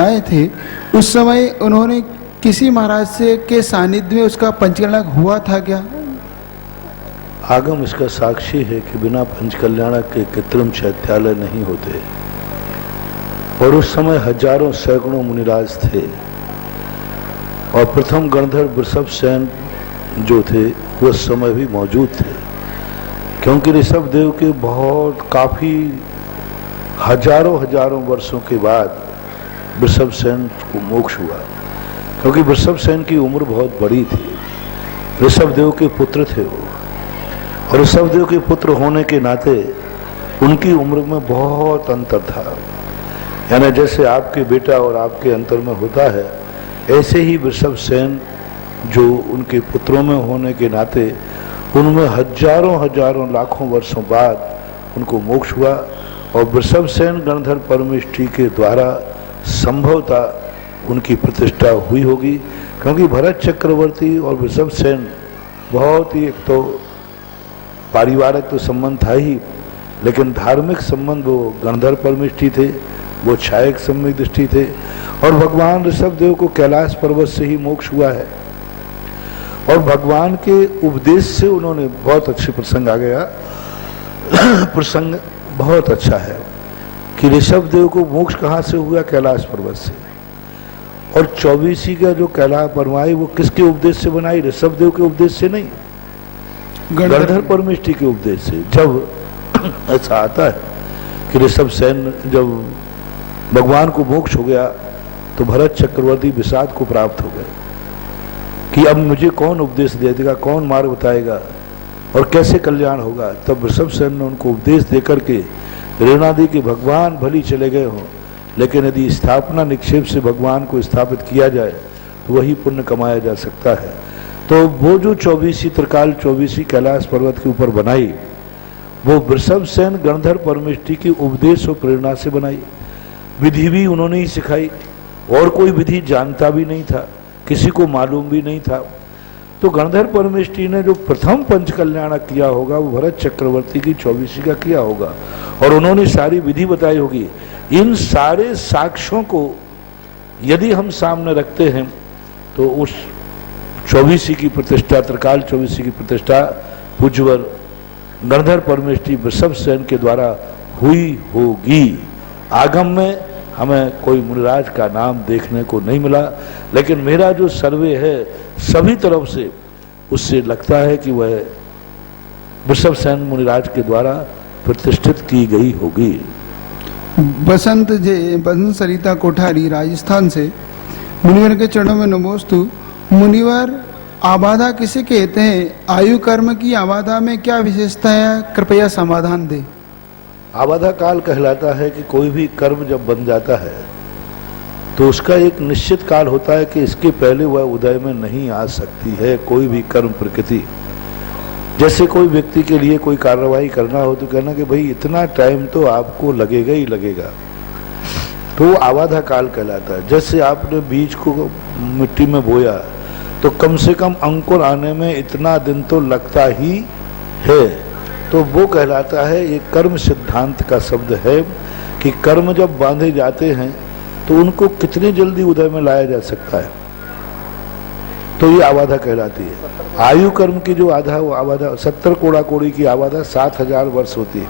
आए थे, उस समय उन्होंने किसी महाराज से के सानिध्य में उसका पंचकल्याणक हुआ था क्या? आगम इसका साक्षी है कि बिना पंचकल्याणक के कृत्रिम चैत्यालय नहीं होते। और उस समय हजारों सैकड़ों मुनिराज थे और प्रथम गणधर वृषभ सेन जो थे वो उस समय भी मौजूद थे, क्योंकि ऋषभ देव के बहुत काफी हजारों वर्षों के बाद वृषभ सेन को मोक्ष हुआ, क्योंकि वृषभ सेन की उम्र बहुत बड़ी थी। ऋषभ देव के पुत्र थे वो, और ऋषभ देव के पुत्र होने के नाते उनकी उम्र में बहुत अंतर था। यानी जैसे आपके बेटा और आपके अंतर में होता है, ऐसे ही वृषभ सेन जो उनके पुत्रों में होने के नाते उनमें हजारों लाखों वर्षों बाद उनको मोक्ष हुआ। और वृषभ सेन गणधर परमेष्ठी के द्वारा संभवतः उनकी प्रतिष्ठा हुई होगी, क्योंकि भरत चक्रवर्ती और वृषभ सेन बहुत ही, एक तो पारिवारिक तो संबंध था ही, लेकिन धार्मिक संबंध वो गणधर परमेष्ठी थे, वो छायक सम्यक दृष्टि थे। और भगवान ऋषभ देव को कैलाश पर्वत से ही मोक्ष हुआ है, और भगवान के उपदेश से उन्होंने, बहुत अच्छे प्रसंग आ गया प्रसंग बहुत अच्छा है कि ऋषभ देव को मोक्ष कहाँ से हुआ? कैलाश पर्वत से। और 24 का जो कैलाश परमाई वो किसके उपदेश से बनाई? ऋषभ देव के उपदेश से नहीं, गणधर परमेष्ठी के उपदेश से। जब ऐसा आता है कि ऋषभ सेन जब भगवान को मोक्ष हो गया तो भरत चक्रवर्ती विषाद को प्राप्त हो गए कि अब मुझे कौन उपदेश दे देगा, कौन मार्ग बताएगा और कैसे कल्याण होगा। तब ऋषभ सेन ने उनको उपदेश देकर के प्रेरणा दी कि भगवान भली चले गए हों, लेकिन यदि स्थापना निक्षेप से भगवान को स्थापित किया जाए तो वही पुण्य कमाया जा सकता है। तो वो जो 24 त्रिकाल 24 कैलाश पर्वत के ऊपर बनाई, वो वृषभ सेन गणधर परमेष्ठी की उपदेश और प्रेरणा से बनाई। विधि भी उन्होंने ही सिखाई, और कोई विधि जानता भी नहीं था, किसी को मालूम भी नहीं था। तो गणधर परमेष्ठी ने जो प्रथम पंचकल्याणक किया होगा वो भरत चक्रवर्ती की 24 का किया होगा, और उन्होंने सारी विधि बताई होगी। इन सारे साक्ष्यों को यदि हम सामने रखते हैं तो उस 24 की प्रतिष्ठा, त्रिकाल 24 की प्रतिष्ठा पूज्यवर गणधर परमेष्ठी वृषभ सेन के द्वारा हुई होगी। आगम में हमें कोई मुनिराज का नाम देखने को नहीं मिला, लेकिन मेरा जो सर्वे है सभी तरफ से उससे लगता है कि वह वृषभ सेन मुनिराज के द्वारा प्रतिष्ठित की गई होगी। बसंत सरिता कोठारी राजस्थान से, मुनिवर के चरणों में नमोस्तु। मुनिवर, आबाधा किसे कहते हैं? आयु कर्म की आबाधा में क्या विशेषता है? कृपया समाधान दे। आबाधा काल कहलाता है कि कोई भी कर्म जब बन जाता है तो उसका एक निश्चित काल होता है कि इसके पहले वह उदय में नहीं आ सकती है कोई भी कर्म प्रकृति। जैसे कोई व्यक्ति के लिए कोई कार्रवाई करना हो तो कहना कि भाई इतना टाइम तो आपको लगेगा ही लगेगा, तो आबाधा काल कहलाता है। जैसे आपने बीज को मिट्टी में बोया तो कम से कम अंकुर आने में इतना दिन तो लगता ही है, तो वो कहलाता है। एक कर्म सिद्धांत का शब्द है कि कर्म जब बांधे जाते हैं तो उनको कितनी जल्दी उदय में लाया जा सकता है, तो ये आबाधा कहलाती है। आयु कर्म की जो आधा वो आबाधा 70 कोड़ा कोड़ी की आबाधा 7000 वर्ष होती है।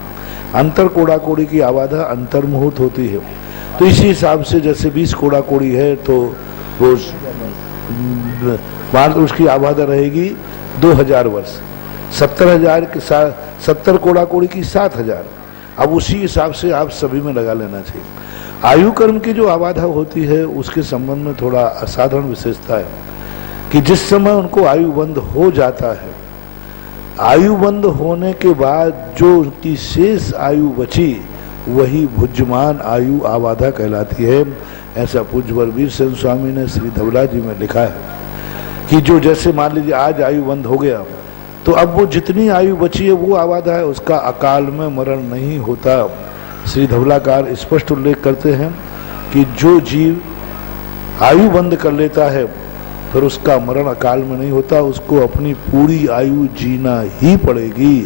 अंतर कोड़ा कोड़ी की आबाधा अंतर्मुहूर्त होती है। तो इसी हिसाब से जैसे 20 कोड़ा कोड़ी है तो वो मान उसकी आबाधा रहेगी 2000 वर्ष। 70,000 के साथ 70 कोड़ा कोड़ी की 7000। अब उसी हिसाब से आप सभी में लगा लेना चाहिए। आयु कर्म की जो आबाधा होती है उसके संबंध में थोड़ा असाधारण विशेषता है कि जिस समय उनको आयु बंद हो जाता है, आयु बंद होने के बाद जो उनकी शेष आयु बची वही भुज्यमान आयु आबाधा कहलाती है। ऐसा पूज्यवर वीर सेन स्वामी ने श्री धवला जी में लिखा है कि जो जैसे मान लीजिए आज आयु बंद हो गया तो अब वो जितनी आयु बची है वो आबाधा है, उसका अकाल में मरण नहीं होता। श्री धवलाकार स्पष्ट उल्लेख करते हैं कि जो जीव आयु बंद कर लेता है फिर उसका मरण अकाल में नहीं होता, उसको अपनी पूरी आयु जीना ही पड़ेगी।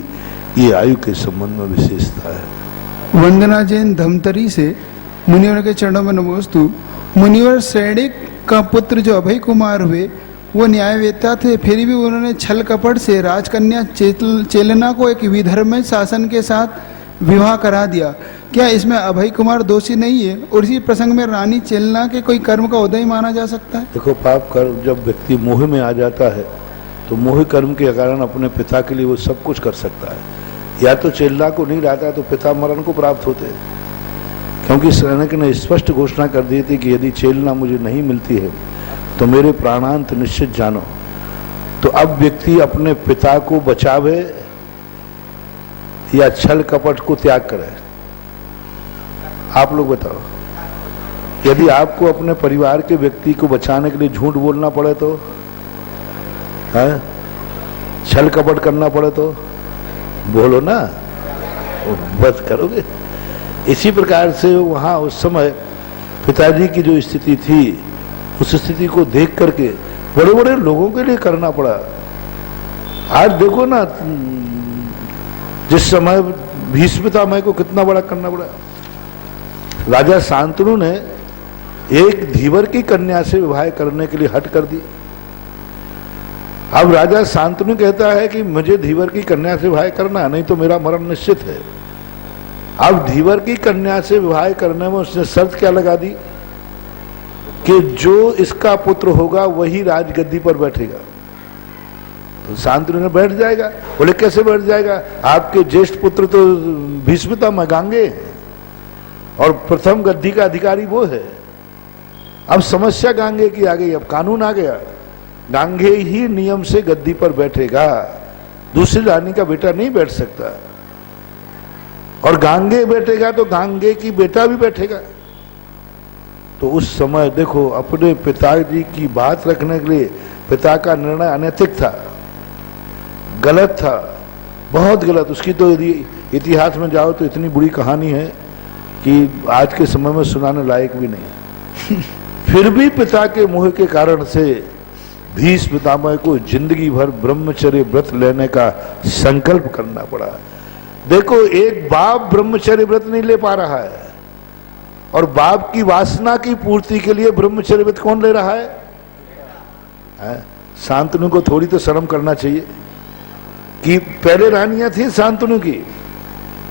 ये आयु के संबंध में विशेषता है। वंदना जैन धमतरी से, मुनिवर के चरणों में नमोस्तु। मुनिवर श्रेणिक का पुत्र जो अभय कुमार हुए वो न्यायवेत्ता थे, फिर भी उन्होंने छल कपट से राजकन्या चेलना को एक विधर्म शासन के साथ विवाह करा दिया। क्या इसमें अभय कुमार दोषी नहीं है? और इसी प्रसंग में रानी चेलना के कोई कर्म का उदय माना जा सकता है? देखो, पाप कर्म जब व्यक्ति मोह में आ जाता है तो मोह कर्म के कारण अपने पिता के लिए वो सब कुछ कर सकता है। या तो चेलना को नहीं रहता तो पिता मरण को प्राप्त होते, क्योंकि सैनिक ने स्पष्ट घोषणा कर दी थी कि यदि चेलना मुझे नहीं मिलती है तो मेरे प्राणांत निश्चित जानो। तो अब व्यक्ति अपने पिता को बचावे या छल कपट को त्याग करे? आप लोग बताओ। यदि आपको अपने परिवार के व्यक्ति को बचाने के लिए झूठ बोलना पड़े तो है, छल कपट करना पड़े तो बोलो ना, बस करोगे। इसी प्रकार से वहां उस समय पिताजी की जो स्थिति थी उस स्थिति को देख करके बड़े बड़े लोगों के लिए करना पड़ा। आज देखो ना, जिस समय भीष्म पितामह को कितना बड़ा करना पड़ा। राजा शांतनु ने एक धीवर की कन्या से विवाह करने के लिए हट कर दी। अब राजा शांतनु कहता है कि मुझे धीवर की कन्या से विवाह करना, नहीं तो मेरा मरण निश्चित है। अब धीवर की कन्या से विवाह करने में उसने शर्त क्या लगा दी कि जो इसका पुत्र होगा वही राजगद्दी पर बैठेगा। तो शांतनु ने बैठ जाएगा। बोले कैसे बैठ जाएगा? आपके ज्येष्ठ पुत्र तो भीष्म पितामह गांगे और प्रथम गद्दी का अधिकारी वो है। अब समस्या गांगे की आ गई, अब कानून आ गया, गांगे ही नियम से गद्दी पर बैठेगा, दूसरी रानी का बेटा नहीं बैठ सकता। और गांगे बैठेगा तो गांगे की बेटा भी बैठेगा। तो उस समय देखो, अपने पिताजी की बात रखने के लिए पिता का निर्णय अनैतिक था, गलत था, बहुत गलत। उसकी तो यदि इतिहास में जाओ तो इतनी बुरी कहानी है कि आज के समय में सुनाने लायक भी नहीं। फिर भी पिता के मोह के कारण से भीष्म पितामह को जिंदगी भर ब्रह्मचर्य व्रत लेने का संकल्प करना पड़ा। देखो, एक बाप ब्रह्मचर्य व्रत नहीं ले पा रहा है और बाप की वासना की पूर्ति के लिए ब्रह्मचर्य व्रत कौन ले रहा है? शांतनु को थोड़ी तो शर्म करना चाहिए कि पहले रानियां थी शांतनु की,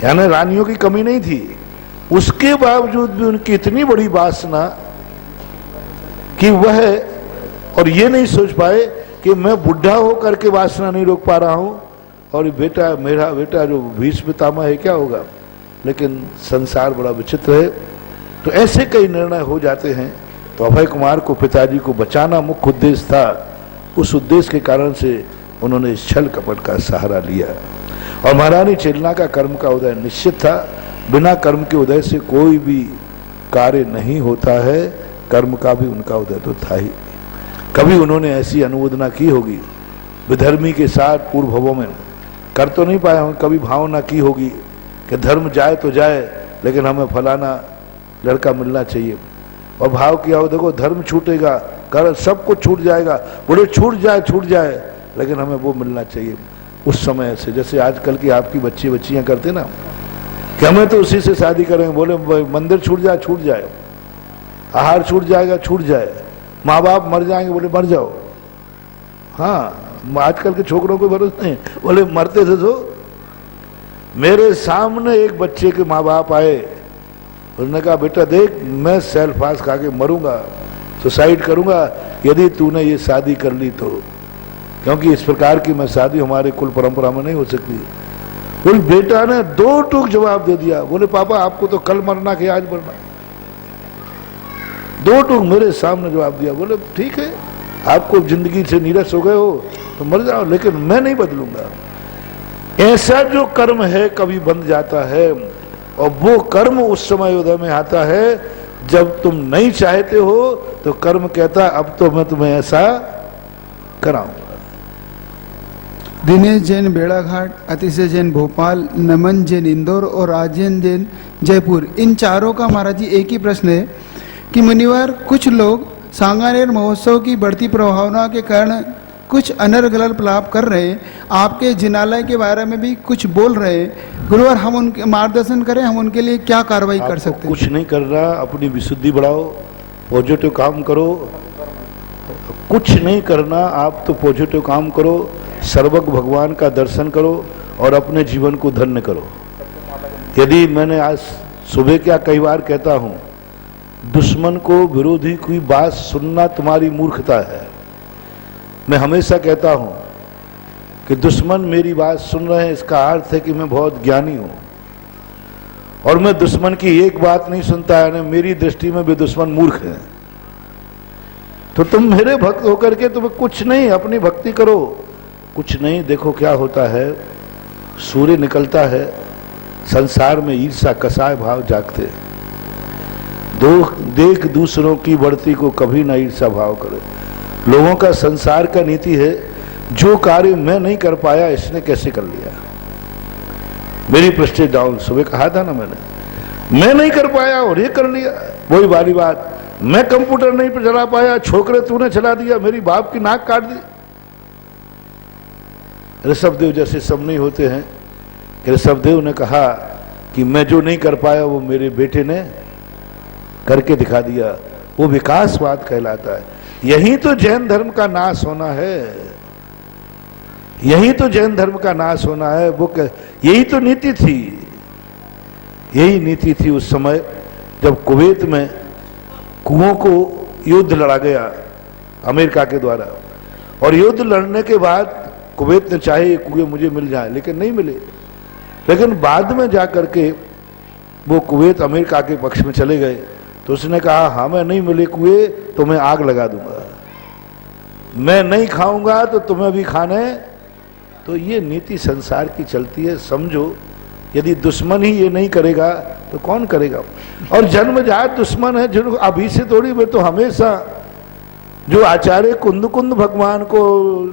यानी रानियों की कमी नहीं थी, उसके बावजूद भी उनकी इतनी बड़ी वासना कि वह और ये नहीं सोच पाए कि मैं बुढ़ा होकर के वासना नहीं रोक पा रहा हूं और बेटा, मेरा बेटा जो भीष्म पितामह है, क्या होगा। लेकिन संसार बड़ा विचित्र है। तो ऐसे कई निर्णय हो जाते हैं। तो अभय कुमार को पिताजी को बचाना मुख्य उद्देश्य था। उस उद्देश्य के कारण से उन्होंने इस छल कपट का सहारा लिया। और महारानी चेलना का कर्म का उदय निश्चित था। बिना कर्म के उदय से कोई भी कार्य नहीं होता है। कर्म का भी उनका उदय तो था ही। कभी उन्होंने ऐसी अनुमोदना की होगी विधर्मी के साथ पूर्व भवों में, कर तो नहीं पाए होंगे, कभी भावना की होगी कि धर्म जाए तो जाए लेकिन हमें फलाना लड़का मिलना चाहिए। और भाव किया हो, देखो धर्म छूटेगा, कर सब कुछ छूट जाएगा, बोले छूट जाए लेकिन हमें वो मिलना चाहिए। उस समय से जैसे आजकल की आपकी बच्चियां करते ना कि हमें तो उसी से शादी करेंगे, बोले मंदिर छूट जाए, आहार छूट जाए, माँ बाप मर जाएंगे, बोले मर जाओ। हाँ, आजकल के छोकरों को भरोसा नहीं, बोले मरते थे तो। मेरे सामने एक बच्चे के माँ बाप आए, उन्होंने कहा बेटा देख, मैं सेल्फास खा के मरूंगा, सुसाइड करूंगा यदि तूने ये शादी कर ली तो, क्योंकि इस प्रकार की मैं शादी हमारे कुल परंपरा में नहीं हो सकती। बोले बेटा ने दो टूक जवाब दे दिया, बोले पापा आपको तो कल मरना कि आज मरना। दो टूक मेरे सामने जवाब दिया। बोले ठीक है, आपको जिंदगी से नीरस हो गए हो तो मर जाओ, लेकिन मैं नहीं बदलूंगा। ऐसा जो कर्म है कभी बंध जाता है और वो कर्म उस समय उदय में आता है जब तुम नहीं चाहते हो, तो कर्म कहता अब तो मैं तुम्हें ऐसा कराऊंगा। दिनेश जैन बेड़ाघाट, अतिशय जैन भोपाल, नमन जैन इंदौर और राजेंद्र जैन जयपुर, इन चारों का महाराज जी एक ही प्रश्न है कि मुनिवर कुछ लोग सांगानेर महोत्सव की बढ़ती प्रभावना के कारण कुछ अनर्गल लाभ कर रहे हैं, आपके जिनालय के बारे में भी कुछ बोल रहे हैं। गुरुवार हम उनके मार्गदर्शन करें, हम उनके लिए क्या कार्रवाई कर सकते हैं? कुछ नहीं कर रहा, अपनी विशुद्धि बढ़ाओ, पॉजिटिव काम करो, कुछ नहीं करना आप तो पॉजिटिव काम करो, सर्वज्ञ भगवान का दर्शन करो और अपने जीवन को धन्य करो। यदि मैंने आज सुबह क्या कई बार कहता हूं, दुश्मन को विरोधी की बात सुनना तुम्हारी मूर्खता है। मैं हमेशा कहता हूं कि दुश्मन मेरी बात सुन रहे हैं, इसका अर्थ है कि मैं बहुत ज्ञानी हूं। और मैं दुश्मन की एक बात नहीं सुनता है, मेरी दृष्टि में भी दुश्मन मूर्ख है। तो तुम मेरे भक्त होकर के तुम्हें कुछ नहीं, अपनी भक्ति करो, कुछ नहीं। देखो क्या होता है, सूर्य निकलता है, संसार में ईर्ष्या कसाय भाव जागते। देख दूसरों की बढ़ती को कभी ना ईर्ष्या भाव करे। लोगों का संसार का नीति है, जो कार्य मैं नहीं कर पाया इसने कैसे कर लिया। मेरी प्रेस्टीज डाउन, सुबह कहा था ना मैंने, मैं नहीं कर पाया और ये कर लिया। वही वाली बात, मैं कंप्यूटर नहीं चला पाया, छोकरे तूने चला दिया, मेरी बाप की नाक काट दी। ऋषभदेव जैसे सब नहीं होते हैं कि ऋषभदेव ने कहा कि मैं जो नहीं कर पाया वो मेरे बेटे ने करके दिखा दिया। वो विकासवाद कहलाता है। यही तो जैन धर्म का नाश होना है, यही तो जैन धर्म का नाश होना है। वो यही तो नीति थी, यही नीति थी उस समय जब कुवैत में कुओं को युद्ध लड़ा गया अमेरिका के द्वारा। और युद्ध लड़ने के बाद कुवैत ने चाहे ये कुएं मुझे मिल जाए, लेकिन नहीं मिले। लेकिन बाद में जाकर के वो कुवैत अमेरिका के पक्ष में चले गए, तो उसने कहा हाँ मैं नहीं मिले कुएं तो मैं आग लगा दूंगा, मैं नहीं खाऊंगा तो तुम्हें भी खाने। तो ये नीति संसार की चलती है। समझो, यदि दुश्मन ही ये नहीं करेगा तो कौन करेगा। और जन्मजात दुश्मन है, जिनको अभी से थोड़ी, मैं तो हमेशा जो आचार्य कुंद भगवान को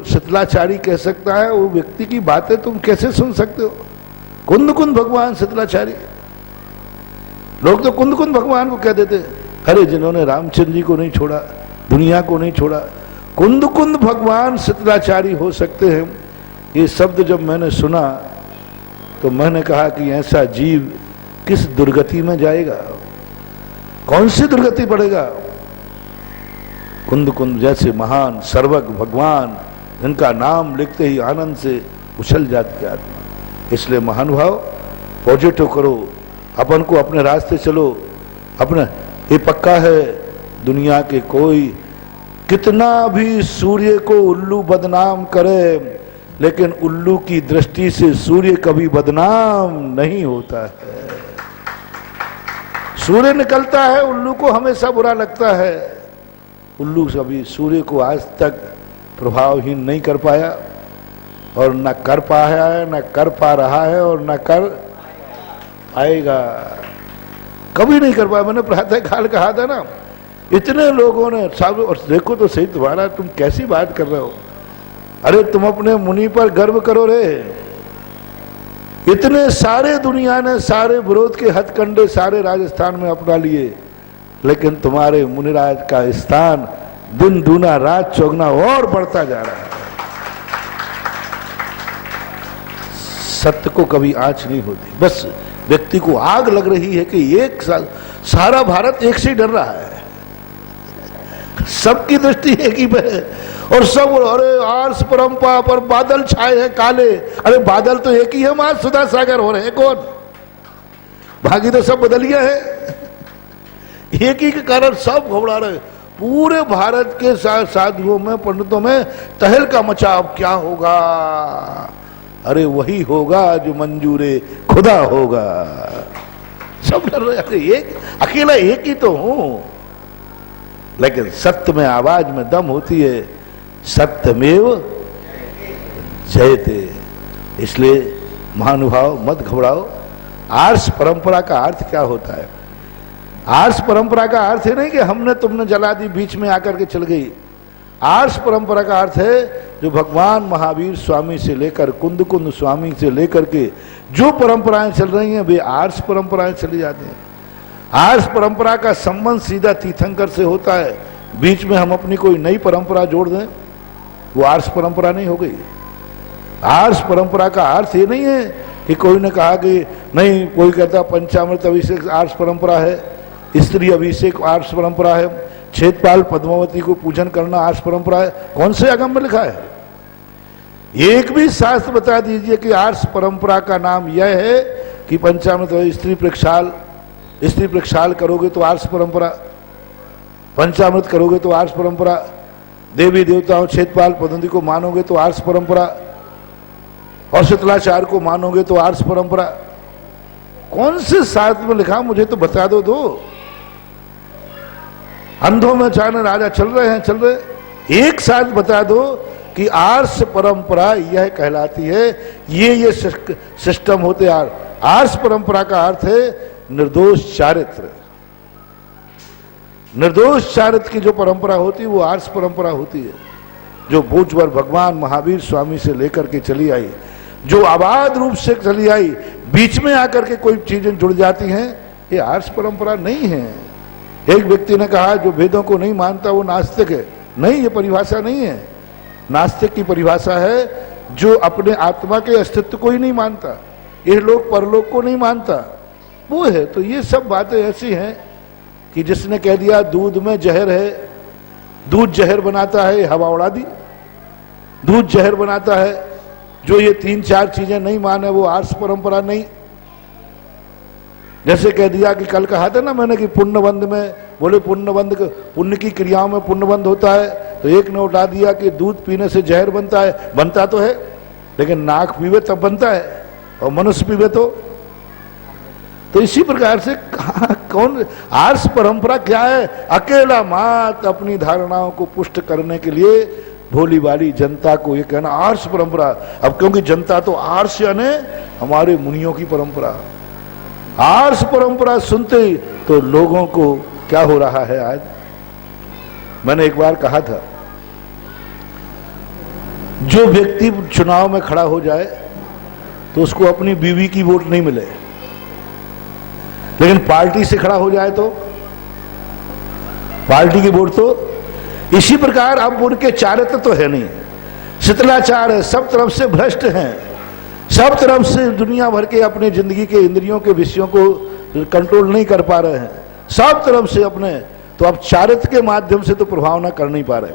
शीतलाचारी कह सकता है, वो व्यक्ति की बातें तुम कैसे सुन सकते हो। कुंद भगवान शीतलाचारी, लोग तो कुंद भगवान को कह देते, अरे जिन्होंने रामचंद्र जी को नहीं छोड़ा, दुनिया को नहीं छोड़ा, कुंद भगवान शीतलाचारी हो सकते हैं। ये शब्द जब मैंने सुना तो मैंने कहा कि ऐसा जीव किस दुर्गति में जाएगा, कौन सी दुर्गति पड़ेगा। कुंद जैसे महान सर्वज्ञ भगवान, इनका नाम लिखते ही आनंद से उछल जाती है आत्मा। इसलिए महानुभाव पॉजिटिव करो, अपन को अपने रास्ते चलो। अपना ये पक्का है, दुनिया के कोई कितना भी सूर्य को उल्लू बदनाम करे, लेकिन उल्लू की दृष्टि से सूर्य कभी बदनाम नहीं होता है। सूर्य निकलता है, उल्लू को हमेशा बुरा लगता है। उल्लू कभी सूर्य को आज तक प्रभावहीन नहीं कर पाया, और न कर पाया है, न कर पा रहा है, और न कर पाएगा। कभी नहीं कर पाया। मैंने प्रातः काल कहा था ना, इतने लोगों ने सब, और देखो तो सही तुम्हारा, तुम कैसी बात कर रहे हो। अरे तुम अपने मुनि पर गर्व करो रे। इतने सारे दुनिया ने सारे विरोध के हथकंडे सारे राजस्थान में अपना लिए, लेकिन तुम्हारे मुनिराज का स्थान दिन दूना रात चौगुना और बढ़ता जा रहा है। सत्य को कभी आंच नहीं होती। बस व्यक्ति को आग लग रही है कि एक साल सारा भारत एक से डर रहा है, सबकी दृष्टि एक ही पे है, और सब अरे आर्स परंपरा पर बादल छाए हैं काले। अरे बादल तो एक ही है, मां सुधा सागर हो रहे हैं कौन, बाकी तो सब बदलिया है। एक ही के कारण सब घबरा रहे। पूरे भारत के साधुओं में पंडितों में तहलका मचा, अब क्या होगा। अरे वही होगा जो मंजूरे खुदा होगा। सब डर रहे, अरे एक अकेला एक ही तो हूं। लेकिन सत्य में आवाज में दम होती है, सत्यमेव जयते। इसलिए महानुभाव मत घबराओ। आर्ष परंपरा का अर्थ क्या होता है। आर्ष परंपरा का अर्थ है नहीं कि हमने तुमने जला दी बीच में आकर के चल गई। आर्ष परंपरा का अर्थ है जो भगवान महावीर स्वामी से लेकर कुंद स्वामी से लेकर के जो परंपराएं चल रही हैं वे आर्ष परंपराएं चली जाती हैं। आर्ष परंपरा का संबंध सीधा तीर्थंकर से होता है। बीच में हम अपनी कोई नई परंपरा जोड़ दें, वो आर्ष परंपरा नहीं हो गई। आर्ष परंपरा का अर्थ ये नहीं है कि कोई ने कहा कि नहीं, कोई कहता पंचामृत अभिषेक आर्ष परंपरा है, स्त्री अभिषेक आर्ष परंपरा है। छेदपाल पद्मावती को पूजन करना आर्ष परंपरा है? कौन से आगम में लिखा है? एक भी शास्त्र बता दीजिए कि आर्ष परंपरा का नाम यह है कि पंचामृत स्त्री प्रक्षाल करोगे तो आर्ष परंपरा, पंचामृत करोगे तो आर्ष परंपरा, देवी देवताओं छेदपाल पद्मावती को मानोगे तो आर्ष परंपरा, और शीतलाचार को मानोगे तो आर्ष परंपरा। कौन से शास्त्र में लिखा? मुझे तो बता दो। अंधों में चाहे राजा चल रहे, एक शास्त्र बता दो कि आर्ष परंपरा यह कहलाती है। ये सिस्टम होते आर्ष परंपरा का अर्थ है निर्दोष चारित्र। निर्दोष चारित्र की जो परंपरा होती है वो आर्ष परंपरा होती है, जो भूजवर भगवान महावीर स्वामी से लेकर के चली आई, जो अबाध रूप से चली आई, बीच में आकर के कोई चीजें जुड़ जाती हैं, ये आर्ष परंपरा नहीं है। एक व्यक्ति ने कहा जो वेदों को नहीं मानता वो नास्तिक है। नहीं, ये परिभाषा नहीं है। नास्तिक की परिभाषा है जो अपने आत्मा के अस्तित्व को ही नहीं मानता, ये लोग परलोक को नहीं मानता, वो है। तो ये सब बातें ऐसी हैं कि जिसने कह दिया दूध में जहर है, दूध जहर बनाता है, हवा उड़ा दी। दूध जहर बनाता है, जो ये 3-4 चीजें नहीं माने वो आर्ष परंपरा नहीं। जैसे कह दिया कि कल कहा था ना मैंने कि पुण्यबंध में, बोले पुण्यबंध, पुण्य की क्रियाओं में पुण्यबंध होता है, तो एक ने उठा दिया कि दूध पीने से जहर बनता है। बनता तो है, लेकिन नाक पीवे तब बनता है और मनुष्य पीवे तो इसी प्रकार से कौन आर्ष परंपरा क्या है? अकेला मात्र अपनी धारणाओं को पुष्ट करने के लिए भोली भाली जनता को ये कहना आर्ष परंपरा। अब क्योंकि जनता तो आर्ष यानी हमारे मुनियों की परंपरा, आर्ष परंपरा सुनते ही तो लोगों को क्या हो रहा है आज। मैंने एक बार कहा था, जो व्यक्ति चुनाव में खड़ा हो जाए तो उसको अपनी बीवी की वोट नहीं मिले, लेकिन पार्टी से खड़ा हो जाए तो पार्टी की वोट तो। इसी प्रकार अब उनके चारित्र तो है नहीं, शीतलाचार है, सब तरफ से भ्रष्ट हैं, सब तरफ से दुनिया भर के अपने जिंदगी के इंद्रियों के विषयों को कंट्रोल नहीं कर पा रहे हैं, सब तरफ से अपने। तो अब चारित्र के माध्यम से तो प्रभाव ना कर नहीं पा रहे,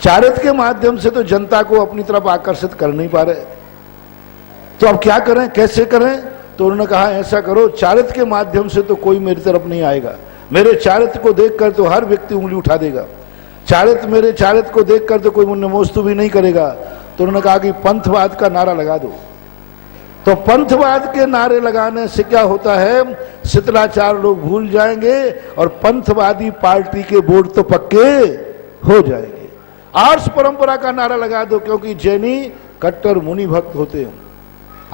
चारित्र के माध्यम से तो जनता को अपनी तरफ आकर्षित कर नहीं पा रहे। तो अब क्या करें, कैसे करें? तो उन्होंने कहा ऐसा करो, चारित्र के माध्यम से तो कोई मेरी तरफ नहीं आएगा, मेरे चारित्र को देखकर तो हर व्यक्ति उंगली उठा देगा, मेरे चारित्र को देखकर तो कोई नमोस्तु भी नहीं करेगा। तो उन्होंने कहा कि पंथवाद का नारा लगा दो। तो पंथवाद के नारे लगाने से क्या होता है, शीतलाचार लोग भूल जाएंगे और पंथवादी पार्टी के वोट तो पक्के हो जाएंगे। आर्ष परंपरा का नारा लगा दो, क्योंकि जैनी कट्टर मुनि भक्त होते हैं।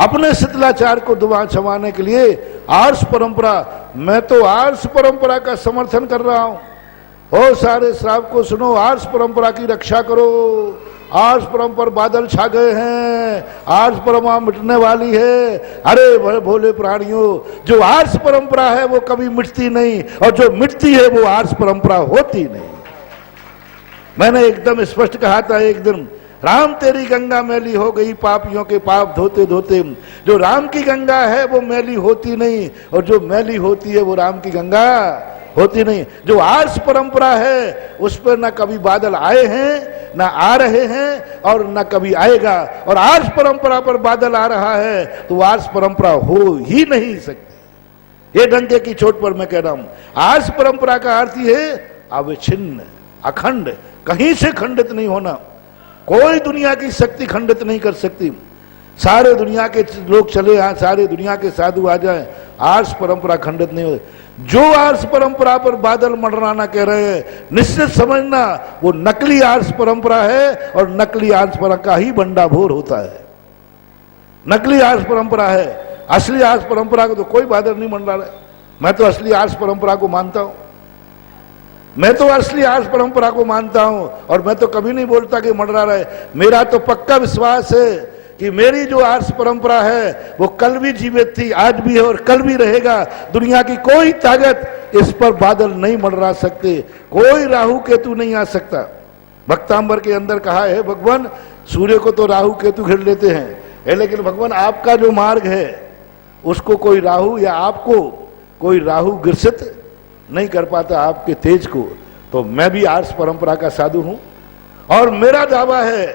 अपने शीतलाचार को दुआ छवाने के लिए आर्ष परंपरा, मैं तो आर्ष परंपरा का समर्थन कर रहा हूं। और सारे श्रावक को सुनो, आर्ष परंपरा की रक्षा करो। आर्ष परंपरा बादल छा गए हैं, आर्ष परंपरा मिटने वाली है। अरे भोले प्राणियों, जो आर्ष परंपरा है वो कभी मिटती नहीं, और जो मिटती है वो आर्ष परंपरा होती नहीं। मैंने एकदम स्पष्ट कहा था एक दिन, राम तेरी गंगा मैली हो गई पापियों के पाप धोते धोते। जो राम की गंगा है वो मैली होती नहीं, और जो मैली होती है वो राम की गंगा होती नहीं। जो आर्ष परंपरा है उस पर न कभी बादल आए हैं, न आ रहे हैं, और न कभी आएगा। और आर्ष परंपरा पर बादल आ रहा है तो आर्ष परंपरा हो ही नहीं सकती। ये डंके की चोट पर मैं कह रहा हूं, आर्ष परंपरा का अर्थ ही है अविच्छिन्न, अखंड, कहीं से खंडित नहीं होना। कोई दुनिया की शक्ति खंडित नहीं कर सकती। सारे दुनिया के लोग चले आए, सारे दुनिया के साधु आ जाए, आर्ष परंपरा खंडित नहीं हो। जो आर्ष परंपरा पर बादल मंडराना कह रहे हैं, निश्चित समझना वो नकली आर्ष परंपरा है, और नकली आर्ष परंपरा का ही बंडाभोर होता है। नकली आर्ष परंपरा है, असली आर्ष परंपरा को तो कोई बादल नहीं मंडरा रहा। मैं तो असली आर्ष परंपरा को मानता हूं, मैं तो असली आर्ष परंपरा को मानता हूं, और मैं तो कभी नहीं बोलता कि मंडरा रहे। मेरा तो पक्का विश्वास है कि मेरी जो आर्ष परंपरा है वो कल भी जीवित थी, आज भी है और कल भी रहेगा। दुनिया की कोई ताकत इस पर बादल नहीं मंडरा सकते, कोई राहु केतु नहीं आ सकता। भक्तांबर के अंदर कहा है, भगवान सूर्य को तो राहु केतु घेर लेते हैं, लेकिन भगवान आपका जो मार्ग है उसको कोई राहु, या आपको कोई राहु ग्रसित नहीं कर पाता, आपके तेज को। तो मैं भी आर्ष परंपरा का साधु हूं और मेरा दावा है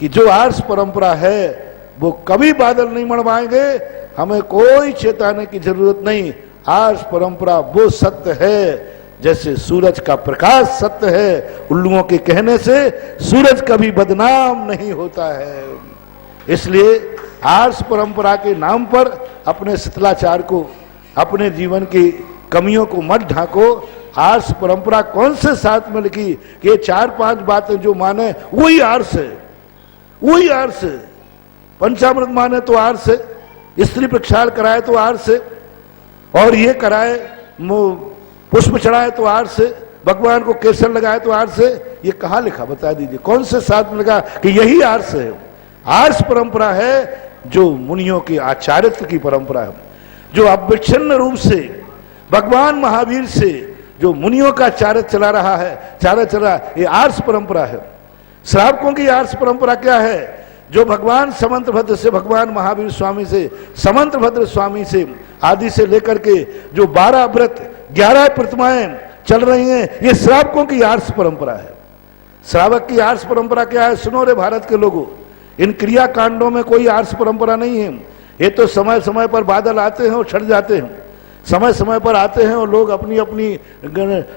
कि जो आर्ष परंपरा है वो कभी बादल नहीं मड़वाएंगे, हमें कोई चेताने की जरूरत नहीं। आर्ष परंपरा वो सत्य है जैसे सूरज का प्रकाश सत्य है, उल्लुओं के कहने से सूरज कभी बदनाम नहीं होता है। इसलिए आर्ष परंपरा के नाम पर अपने शिथिलाचार को, अपने जीवन की कमियों को मत ढांको। आर्ष परंपरा कौन से साथ में लिखी कि ये 4-5 बातें जो माने वही आर्ष है, वही आर्ष है। पंचामृत माने तो आर्ष है, स्त्री प्रक्षाल कराए तो आर्ष है, और ये कराए पुष्प चढ़ाए तो आर्ष है, भगवान को केसर लगाए तो आर्ष है। ये कहाँ लिखा बता दीजिए, कौन से साथ में लिखा कि यही आर्ष है? आर्ष परंपरा है जो मुनियों की आचार्यत्व की परंपरा है, जो अविच्छिन्न रूप से भगवान महावीर से जो मुनियों का चार्य चला रहा है, चार्य चला, ये आर्ष परंपरा है। श्रावकों की आर्ष परंपरा क्या है? जो भगवान समंतभद्र से, भगवान महावीर स्वामी से, समंतभद्र स्वामी से आदि से लेकर के जो 12 व्रत 11 प्रतिमाएं चल रही हैं, ये श्रावकों की आर्ष परंपरा है। श्रावक की आर्ष परंपरा क्या है? सुनो रे भारत के लोगों, इन क्रिया कांडों में कोई आर्ष परंपरा नहीं है। ये तो समय समय पर बादल आते हैं और छट जाते हैं, समय समय पर आते हैं और लोग अपनी अपनी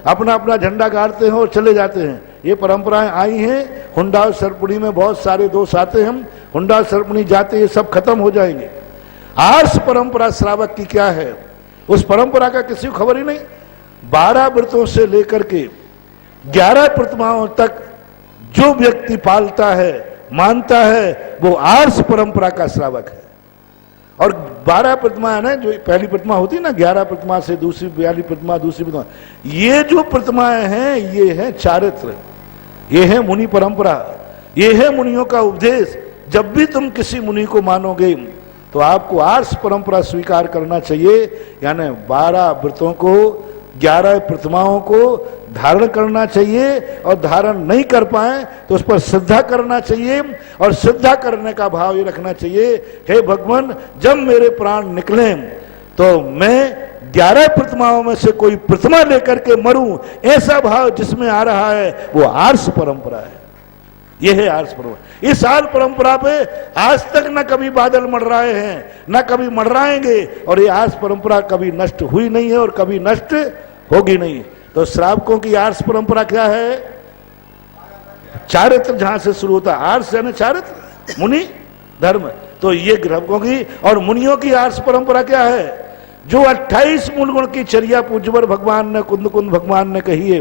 अपना अपना झंडा गाड़ते हैं और चले जाते हैं। ये परंपराएं आई हैं। हुंडा और सरपुड़ी में बहुत सारे दोष आते हैं, हुंडा सरपुड़ी जाते ये सब खत्म हो जाएंगे। आर्ष परंपरा श्रावक की क्या है? उस परंपरा का किसी को खबर ही नहीं। 12 व्रतों से लेकर के 11 प्रतिमाओं तक जो व्यक्ति पालता है, मानता है, वो आर्ष परंपरा का श्रावक है। और 12 प्रतिमा है ना, जो पहली प्रतिमा होती है ना, 11 प्रतिमा से दूसरी 42 प्रतिमा, दूसरी प्रतिमा, ये जो प्रतिमाएं हैं ये है चारित्र, ये है मुनि परंपरा, ये है मुनियों का उपदेश। जब भी तुम किसी मुनि को मानोगे तो आपको आर्ष परंपरा स्वीकार करना चाहिए, यानी 12 व्रतों को, 11 प्रतिमाओं को धारण करना चाहिए, और धारण नहीं कर पाए तो उस पर श्रद्धा करना चाहिए, और श्रद्धा करने का भाव ये रखना चाहिए, हे भगवान जब मेरे प्राण निकले तो मैं 11 प्रतिमाओं में से कोई प्रतिमा लेकर के मरूं, ऐसा भाव जिसमें आ रहा है वो आर्ष परंपरा है। यह है आर्ष परंपरा। इस आर्ष परंपरा पे आज तक न कभी बादल मंडराए हैं, न कभी मंडराएंगे, और ये आर्ष परंपरा कभी नष्ट हुई नहीं है और कभी नष्ट होगी नहीं। तो श्रावकों की आर्ष परंपरा क्या है? चारित्र, जहां से शुरू होता है आर्ष यानी चारित्र, मुनि धर्म। तो ये श्रावकों की और मुनियों की आर्ष परंपरा क्या है? जो 28 मूल गुण की चर्या पूज्यवर भगवान ने, कुंद कुंद भगवान ने कही है,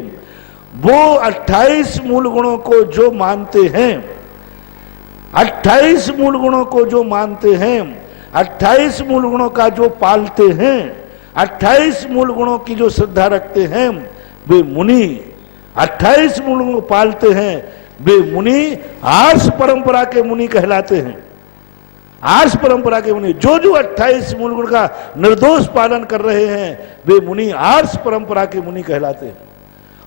वो 28 मूल गुणों को जो मानते हैं, 28 मूल गुणों को जो मानते हैं, 28 मूल गुणों का जो पालते हैं, 28 मूल गुणों की जो श्रद्धा रखते हैं, वे मुनि 28 मूल गुण पालते हैं, वे मुनि आर्ष परंपरा के मुनि कहलाते हैं। आर्ष परंपरा के मुनि जो जो 28 मूल गुण का निर्दोष पालन कर रहे हैं, वे मुनि आर्ष परंपरा के मुनि कहलाते हैं।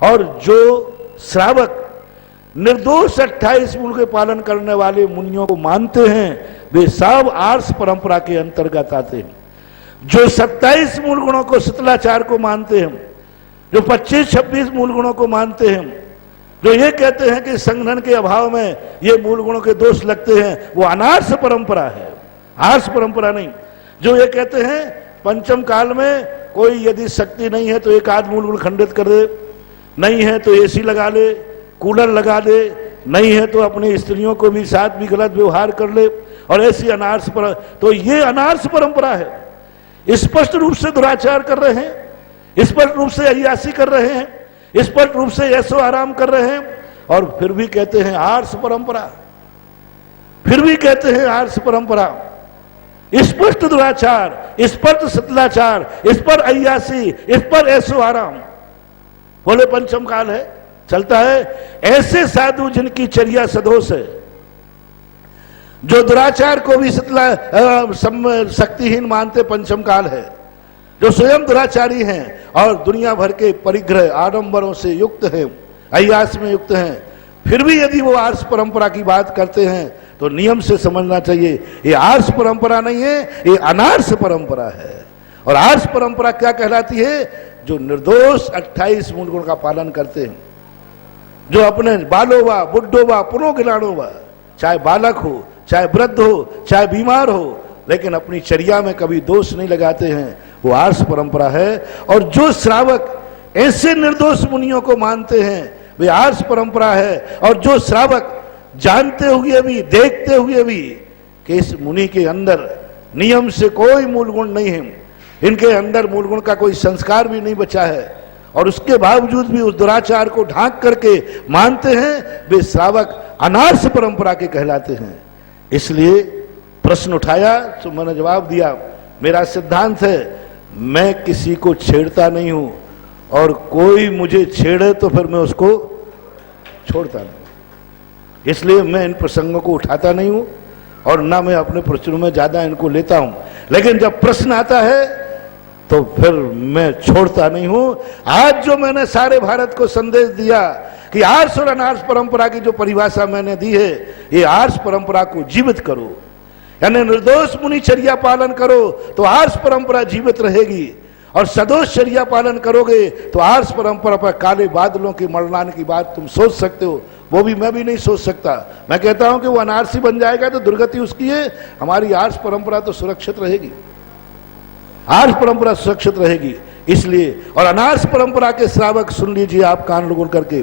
और जो श्रावक निर्दोष 28 मूल के पालन करने वाले मुनियों को मानते हैं, वे सब आर्ष परंपरा के अंतर्गत आते हैं। जो 27 मूल गुणों को शिथिलाचार को मानते हैं, जो 25-26 मूल गुणों को मानते हैं, जो ये कहते हैं कि संघनन के अभाव में ये मूल गुणों के दोष लगते हैं, वो अनार्ष परंपरा है, आर्ष परंपरा नहीं। जो ये कहते हैं पंचम काल में कोई यदि शक्ति नहीं है तो एक आध मूल गुण खंडित कर दे, नहीं है तो एसी लगा ले, कूलर लगा दे, नहीं है तो अपनी स्त्रियों को भी साथ भी गलत व्यवहार कर ले, और ऐसी अनार्ष पर, तो ये अनार्ष परंपरा है। स्पष्ट रूप से दुराचार कर रहे हैं, स्पष्ट रूप से अय्यासी कर रहे हैं, स्पष्ट रूप से ऐसो आराम कर रहे हैं, और फिर भी कहते हैं आर्ष परंपरा, फिर भी कहते हैं आर्ष परंपरा। स्पष्ट दुराचार, स्पष्ट शिथिलाचार, इस पर अय्यासी, इस पर ऐसो आराम, बोले पंचम काल है, चलता है। ऐसे साधु जिनकी चर्या सदोष है, जो दुराचार को भी शक्तिहीन मानते, पंचम काल है, जो स्वयं दुराचारी हैं और दुनिया भर के परिग्रह आडंबरों से युक्त हैं, अय्यास में युक्त हैं, फिर भी यदि वो आर्ष परंपरा की बात करते हैं तो नियम से समझना चाहिए ये आर्ष परंपरा नहीं है, ये अनार्ष परंपरा है। और आर्ष परंपरा क्या कहलाती है? जो निर्दोष 28 मूल गुण का पालन करते हैं। जो अपने बालो वा बुड्ढो वा पुनो गिलाड़ो वा, चाहे बालक हो, चाहे वृद्ध हो, चाहे बीमार हो, लेकिन अपनी चर्या में कभी दोष नहीं लगाते हैं, वो आर्ष परंपरा है। और जो श्रावक ऐसे निर्दोष मुनियों को मानते हैं वे आर्ष परंपरा है। और जो श्रावक जानते हुए भी, देखते हुए भी कि इस मुनि के अंदर नियम से कोई मूल गुण नहीं है, इनके अंदर मूल गुण का कोई संस्कार भी नहीं बचा है, और उसके बावजूद भी उस दुराचार को ढांक करके मानते हैं, वे श्रावक अनार्ष परंपरा के कहलाते हैं। इसलिए प्रश्न उठाया तो मैंने जवाब दिया, मेरा सिद्धांत है मैं किसी को छेड़ता नहीं हूं, और कोई मुझे छेड़े तो फिर मैं उसको छोड़ता नहीं। इसलिए मैं इन प्रसंगों को उठाता नहीं हूं, और ना मैं अपने प्रश्नों में ज्यादा इनको लेता हूं। लेकिन जब प्रश्न आता है तो फिर मैं छोड़ता नहीं हूं। आज जो मैंने सारे भारत को संदेश दिया कि आर्ष और अनार्ष परंपरा की जो परिभाषा मैंने दी है, ये आर्ष परंपरा को जीवित करो, यानी निर्दोष मुनिचर्या पालन करो तो आर्ष परंपरा जीवित रहेगी, और सदोष चर्या पालन करोगे तो आर्ष परंपरा पर काले बादलों के मरलाने की बात तुम सोच सकते हो, वो भी मैं भी नहीं सोच सकता। मैं कहता हूं कि वो अनारसी बन जाएगा तो दुर्गति उसकी है, हमारी आर्ष परंपरा तो सुरक्षित रहेगी, आर्ष परंपरा सुरक्षित रहेगी। इसलिए और अनार्ष परंपरा के श्रावक सुन लीजिए आप कान लगोल करके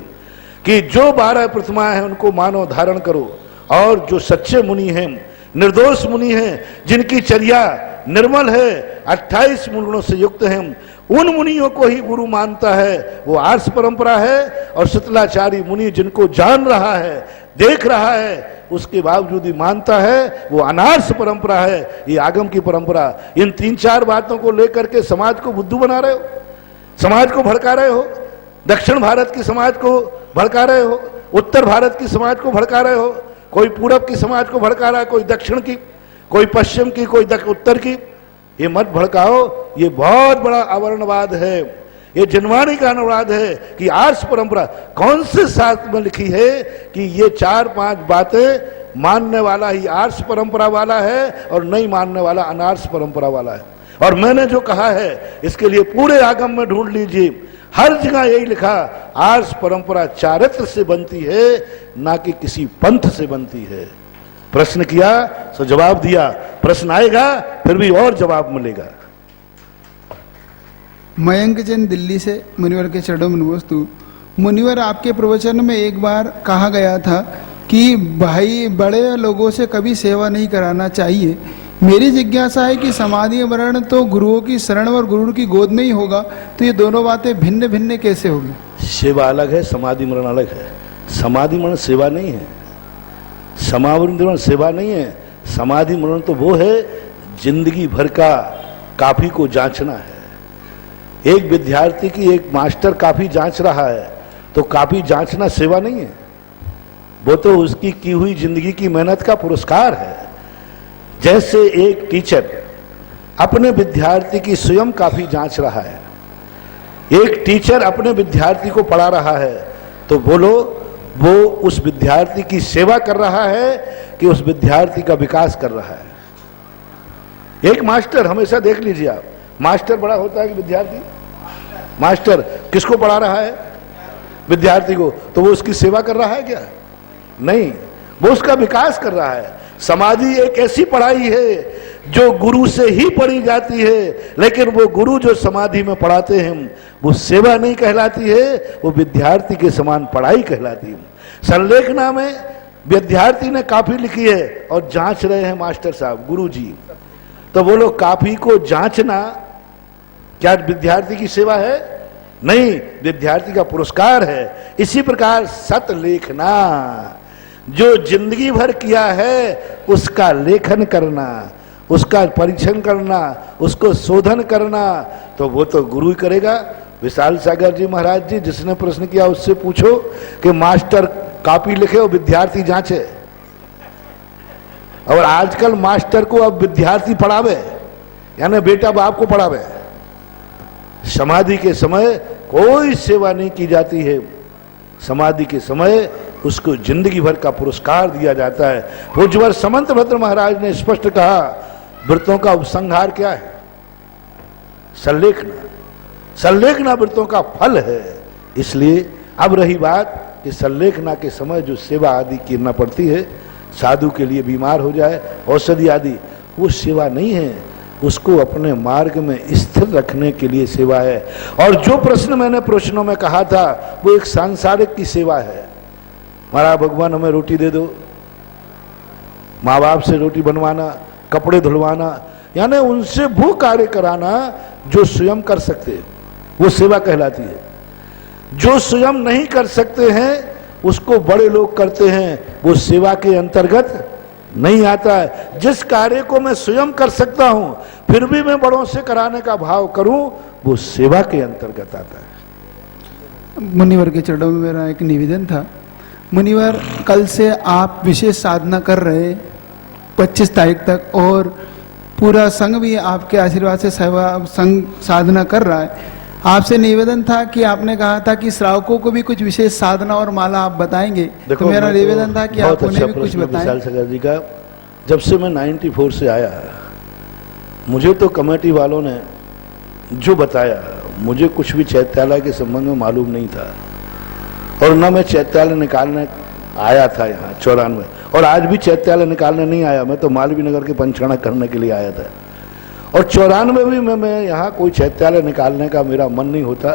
कि जो 12 प्रतिमाएं हैं उनको मानो धारण करो, और जो सच्चे मुनि हैं, निर्दोष मुनि हैं, जिनकी चर्या निर्मल है, 28 मूल गुणों से युक्त हैं, उन मुनियों को ही गुरु मानता है, वो आर्ष परंपरा है। और शीतलाचारी मुनि जिनको जान रहा है, देख रहा है, उसके बावजूद ही मानता है, वो अनार्ष परंपरा है, ये आगम की परंपरा। इन 3-4 बातों को लेकर के समाज को बुद्धू बना रहे हो, समाज को भड़का रहे हो, दक्षिण भारत की समाज को भड़का रहे हो, उत्तर भारत की समाज को भड़का रहे हो, कोई पूरब की समाज को भड़का रहा है, कोई दक्षिण की, कोई पश्चिम की, कोई उत्तर की। ये मत भड़काओ, ये बहुत बड़ा आवरणवाद है, ये जनवाणी का अनुवाद है कि आर्ष परंपरा कौन से शास्त्र में लिखी है कि ये 4-5 बातें मानने वाला ही आर्ष परंपरा वाला है और नहीं मानने वाला अनार्ष परंपरा वाला है। और मैंने जो कहा है इसके लिए पूरे आगम में ढूंढ लीजिए, हर जगह यही लिखा, आर्ष परंपरा चारित्र से बनती है, ना कि किसी पंथ से बनती है। प्रश्न किया तो जवाब दिया, प्रश्न आएगा फिर भी और जवाब मिलेगा। मयंक जैन दिल्ली से मुनिवर के चरणों में नमोस्तु। मुनिवर, आपके प्रवचन में एक बार कहा गया था कि भाई बड़े लोगों से कभी सेवा नहीं कराना चाहिए। मेरी जिज्ञासा है कि समाधि मरण तो गुरुओं की शरण और गुरु की गोद में ही होगा, तो ये दोनों बातें भिन्न भिन्न कैसे होगी? सेवा अलग है, समाधि मरण अलग है। समाधि मरण सेवा नहीं है, समाधि मरण सेवा नहीं है। समाधि मरण तो वो है जिंदगी भर का काफी को जांचना है। एक विद्यार्थी की एक मास्टर काफी जांच रहा है तो काफी जांचना सेवा नहीं है, वो तो उसकी की हुई जिंदगी की मेहनत का पुरस्कार है। जैसे एक टीचर अपने विद्यार्थी की स्वयं काफी जांच रहा है, एक टीचर अपने विद्यार्थी को पढ़ा रहा है, तो बोलो वो उस विद्यार्थी की सेवा कर रहा है कि उस विद्यार्थी का विकास कर रहा है। एक मास्टर, हमेशा देख लीजिए आप, मास्टर बड़ा होता है कि विद्यार्थी? मास्टर किसको पढ़ा रहा है? विद्यार्थी को। तो वो उसकी सेवा कर रहा है क्या? नहीं, वो उसका विकास कर रहा है। समाधि एक ऐसी पढ़ाई है जो गुरु से ही पढ़ी जाती है, लेकिन वो गुरु जो समाधि में पढ़ाते हैं वो सेवा नहीं कहलाती है, वो विद्यार्थी के समान पढ़ाई कहलाती है। संलेखना में विद्यार्थी ने काफी लिखी है और जांच रहे हैं मास्टर साहब, गुरु जी, तो वो लोग काफी को जांचना क्या विद्यार्थी की सेवा है? नहीं, विद्यार्थी का पुरस्कार है। इसी प्रकार सत लेखना, जो जिंदगी भर किया है उसका लेखन करना, उसका परीक्षण करना, उसको शोधन करना, तो वो तो गुरु ही करेगा। विशाल सागर जी महाराज जी, जिसने प्रश्न किया उससे पूछो कि मास्टर कॉपी लिखे और विद्यार्थी जांचे, और आजकल मास्टर को अब विद्यार्थी पढ़ावे, यानी बेटा बाप को पढ़ावे। समाधि के समय कोई सेवा नहीं की जाती है, समाधि के समय उसको जिंदगी भर का पुरस्कार दिया जाता है। पूज्यवर समंत भद्र महाराज ने स्पष्ट कहा, व्रतों का उपसंहार क्या है? संलेखना। संलेखना व्रतों का फल है। इसलिए अब रही बात कि संलेखना के समय जो सेवा आदि करना पड़ती है, साधु के लिए बीमार हो जाए, औषधि आदि, वो सेवा नहीं है, उसको अपने मार्ग में स्थिर रखने के लिए सेवा है। और जो प्रश्न मैंने प्रश्नों में कहा था वो एक सांसारिक की सेवा है। महाराज भगवान हमें रोटी दे दो, माँ बाप से रोटी बनवाना, कपड़े धुलवाना, यानी उनसे वो कार्य कराना जो स्वयं कर सकते हैं, वो सेवा कहलाती है। जो स्वयं नहीं कर सकते हैं उसको बड़े लोग करते हैं, वो सेवा के अंतर्गत नहीं आता है। जिस कार्य को मैं स्वयं कर सकता हूं फिर भी मैं बड़ों से कराने का भाव करूं, वो सेवा के अंतर्गत आता है। मुनिवर के चरणों में मेरा एक निवेदन था। मुनिवर, कल से आप विशेष साधना कर रहे 25 तारीख तक, और पूरा संघ भी आपके आशीर्वाद से सेवा संघ साधना कर रहा है। आपसे निवेदन था कि आपने कहा था कि श्रावकों को भी कुछ विशेष साधना और माला आप बताएंगे, तो मेरा निवेदन था कि आप उन्हें भी कुछ बताएं। विशाल सागर जी का, जब से मैं 94 से आया, मुझे तो कमेटी वालों ने जो बताया, मुझे कुछ भी चैत्यालय के संबंध में मालूम नहीं था, और न मैं चैत्यालय निकालने आया था यहाँ 94, और आज भी चैत्यालय निकालने नहीं आया। मैं तो मालवीय नगर के पंचकर्मा करने के लिए आया था, और 94 भी मैं यहाँ कोई चैत्यालय निकालने का मेरा मन नहीं होता,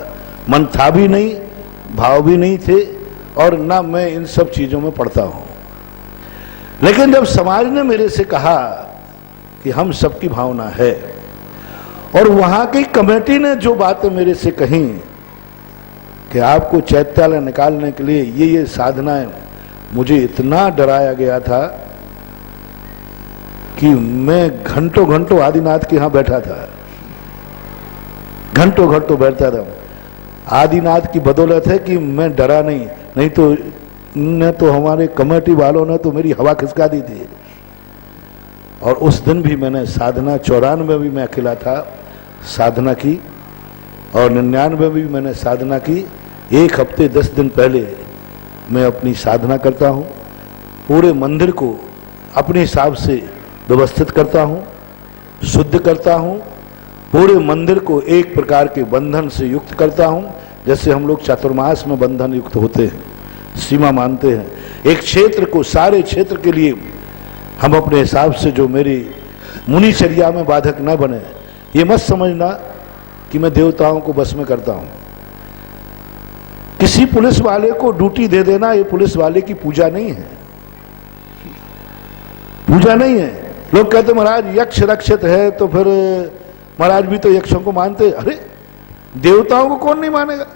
मन था भी नहीं, भाव भी नहीं थे, और ना मैं इन सब चीजों में पड़ता हूं। लेकिन जब समाज ने मेरे से कहा कि हम सबकी भावना है, और वहां की कमेटी ने जो बातें मेरे से कही कि आपको चैत्यालय निकालने के लिए ये साधनाएं, मुझे इतना डराया गया था कि मैं घंटों घंटों आदिनाथ के यहां बैठा था, घंटों घंटों बैठता था। आदिनाथ की बदौलत है कि मैं डरा नहीं, नहीं तो हमारे कमेटी वालों ने तो मेरी हवा खिसका दी थी। और उस दिन भी मैंने साधना, 94 में भी मैं अकेला था, साधना की, और 99 में भी मैंने साधना की। 1 हफ्ते 10 दिन पहले मैं अपनी साधना करता हूं, पूरे मंदिर को अपने हिसाब से व्यवस्थित करता हूं, शुद्ध करता हूं, पूरे मंदिर को एक प्रकार के बंधन से युक्त करता हूं, जैसे हम लोग चातुर्मास में बंधन युक्त होते हैं, सीमा मानते हैं। एक क्षेत्र को, सारे क्षेत्र के लिए हम अपने हिसाब से, जो मेरी मुनिचर्या में बाधक न बने। ये मत समझना कि मैं देवताओं को बस में करता हूं। किसी पुलिस वाले को ड्यूटी दे देना, ये पुलिस वाले की पूजा नहीं है, पूजा नहीं है। लोग कहते महाराज यक्ष रक्षित है, तो फिर महाराज भी तो यक्षों को मानते। अरे देवताओं को कौन नहीं मानेगा?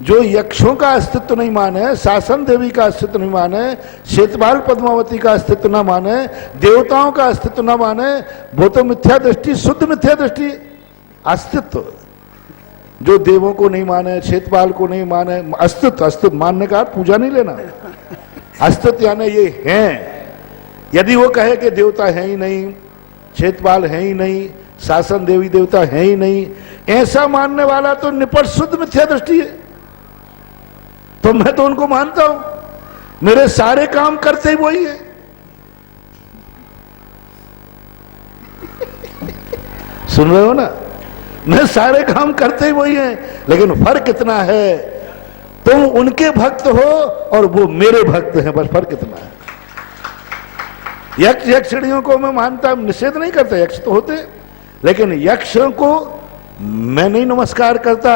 जो यक्षों का अस्तित्व नहीं माने, शासन देवी का अस्तित्व नहीं माने, शेतबाल पद्मावती का अस्तित्व न माने, देवताओं का अस्तित्व न माने, वो तो मिथ्या दृष्टि, शुद्ध मिथ्या दृष्टि। अस्तित्व जो देवों को नहीं माने, शेतपाल को नहीं माने, अस्तित्व, अस्तित्व मानने का पूजा नहीं लेना। अस्तित्व यानी ये हैं। यदि वो कहे कि देवता है ही नहीं, क्षेत्रपाल है ही नहीं, शासन देवी देवता है ही नहीं, ऐसा मानने वाला तो निपट शुद्ध मिथ्या दृष्टि है। तो मैं तो उनको मानता हूं, मेरे सारे काम करते ही वही है। सुन रहे हो ना? मैं सारे काम करते ही वही है, लेकिन फर्क इतना है, तुम उनके भक्त हो और वो मेरे भक्त हैं, बस फर्क इतना है। यक्ष यक्षिणियों को मैं मानता, निषेध नहीं करता, यक्ष तो होते, लेकिन यक्षों को मैं नहीं नमस्कार करता,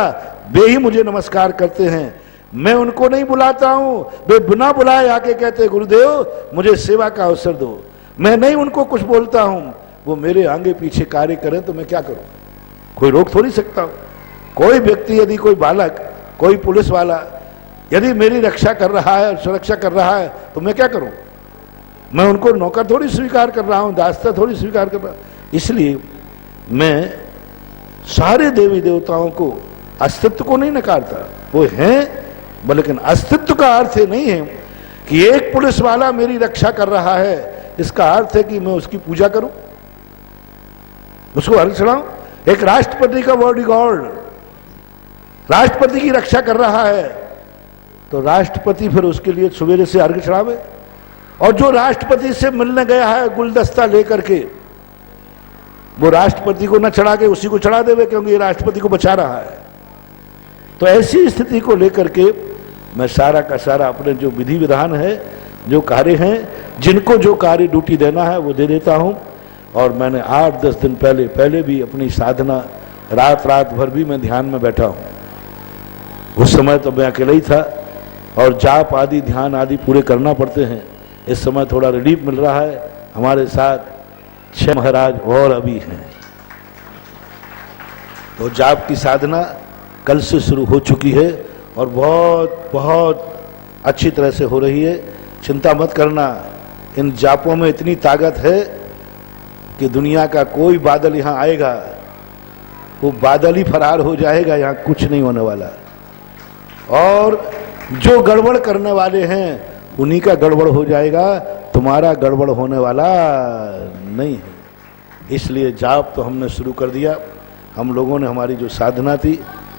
वे ही मुझे नमस्कार करते हैं। मैं उनको नहीं बुलाता हूं, वे बिना बुलाए आके कहते गुरुदेव मुझे सेवा का अवसर दो। मैं नहीं उनको कुछ बोलता हूं, वो मेरे आगे पीछे कार्य करें तो मैं क्या करूं? कोई रोक थोड़ी सकता हूं। कोई व्यक्ति, यदि कोई बालक, कोई पुलिस वाला यदि मेरी रक्षा कर रहा है, सुरक्षा कर रहा है, तो मैं क्या करूं? मैं उनको नौकर थोड़ी स्वीकार कर रहा हूं, दास्ता थोड़ी स्वीकार कर रहा हूं। इसलिए मैं सारे देवी देवताओं को, अस्तित्व को नहीं नकारता, वो हैं, लेकिन अस्तित्व का अर्थ ये नहीं है कि एक पुलिस वाला मेरी रक्षा कर रहा है, इसका अर्थ है कि मैं उसकी पूजा करूं, उसको अर्घ चढ़ाऊं। एक राष्ट्रपति का बॉडीगार्ड राष्ट्रपति की रक्षा कर रहा है, तो राष्ट्रपति फिर उसके लिए सवेरे से अर्घ चढ़ावे। और जो राष्ट्रपति से मिलने गया है गुलदस्ता लेकर के, वो राष्ट्रपति को न चढ़ा के उसी को चढ़ा देवे, क्योंकि ये राष्ट्रपति को बचा रहा है। तो ऐसी स्थिति को लेकर के मैं सारा का सारा अपने जो विधि विधान है, जो कार्य हैं, जिनको जो कार्य ड्यूटी देना है वो दे देता हूँ। और मैंने 8-10 दिन पहले भी अपनी साधना रात भर भी मैं ध्यान में बैठा हूँ। उस समय तो मैं अकेला ही था और जाप आदि ध्यान आदि पूरे करना पड़ते हैं। इस समय थोड़ा रिलीफ मिल रहा है। हमारे साथ 6 महाराज और अभी हैं। तो जाप की साधना कल से शुरू हो चुकी है और बहुत बहुत अच्छी तरह से हो रही है। चिंता मत करना, इन जापों में इतनी ताकत है कि दुनिया का कोई बादल यहाँ आएगा, वो बादल ही फरार हो जाएगा, यहाँ कुछ नहीं होने वाला। और जो गड़बड़ करने वाले हैं उन्हीं का गड़बड़ हो जाएगा, तुम्हारा गड़बड़ होने वाला नहीं है। इसलिए जाप तो हमने शुरू कर दिया। हम लोगों ने, हमारी जो साधना थी,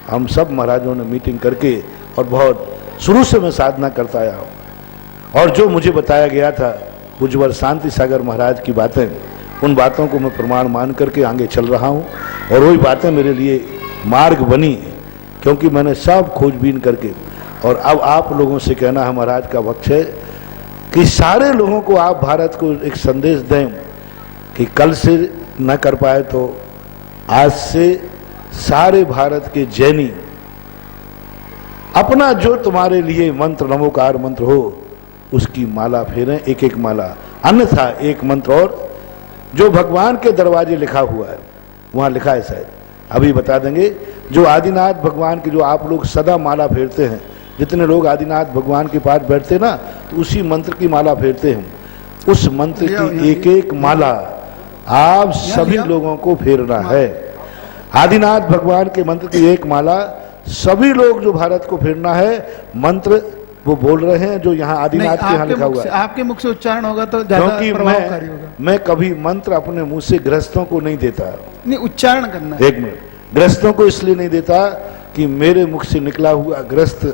हम सब महाराजों ने मीटिंग करके, और बहुत शुरू से मैं साधना करता आया हूँ। और जो मुझे बताया गया था पूज्यवर शांति सागर महाराज की बातें, उन बातों को मैं प्रमाण मान करके आगे चल रहा हूँ। और वही बातें मेरे लिए मार्ग बनी, क्योंकि मैंने सब खोजबीन करके। और अब आप लोगों से कहना है, महाराज का वक्त है कि सारे लोगों को आप भारत को एक संदेश दें कि कल से न कर पाए तो आज से सारे भारत के जैनी अपना जो तुम्हारे लिए मंत्र, नमोकार मंत्र हो, उसकी माला फेरें, एक एक माला। अन्यथा एक मंत्र और जो भगवान के दरवाजे लिखा हुआ है, वहां लिखा है शायद, अभी बता देंगे, जो आदिनाथ भगवान की जो आप लोग सदा माला फेरते हैं, जितने लोग आदिनाथ भगवान के पास बैठते हैं ना, तो उसी मंत्र की माला फेरते हैं। उस मंत्र की एक एक माला आप सभी लोगों को फेरना है। आदिनाथ भगवान के मंत्र की एक माला सभी लोग जो भारत को फेरना है। मंत्र वो बोल रहे हैं जो यहाँ आदिनाथ के यहाँ लिखा हुआ है। आपके मुख से उच्चारण होगा तो ज्यादा प्रभावकारी होगा। मैं कभी मंत्र अपने मुंह से गृहस्थों को नहीं देता। नहीं, उच्चारण करना है। एक मिनट, गृहस्थों को इसलिए नहीं देता कि मेरे मुख से निकला हुआ गृहस्थ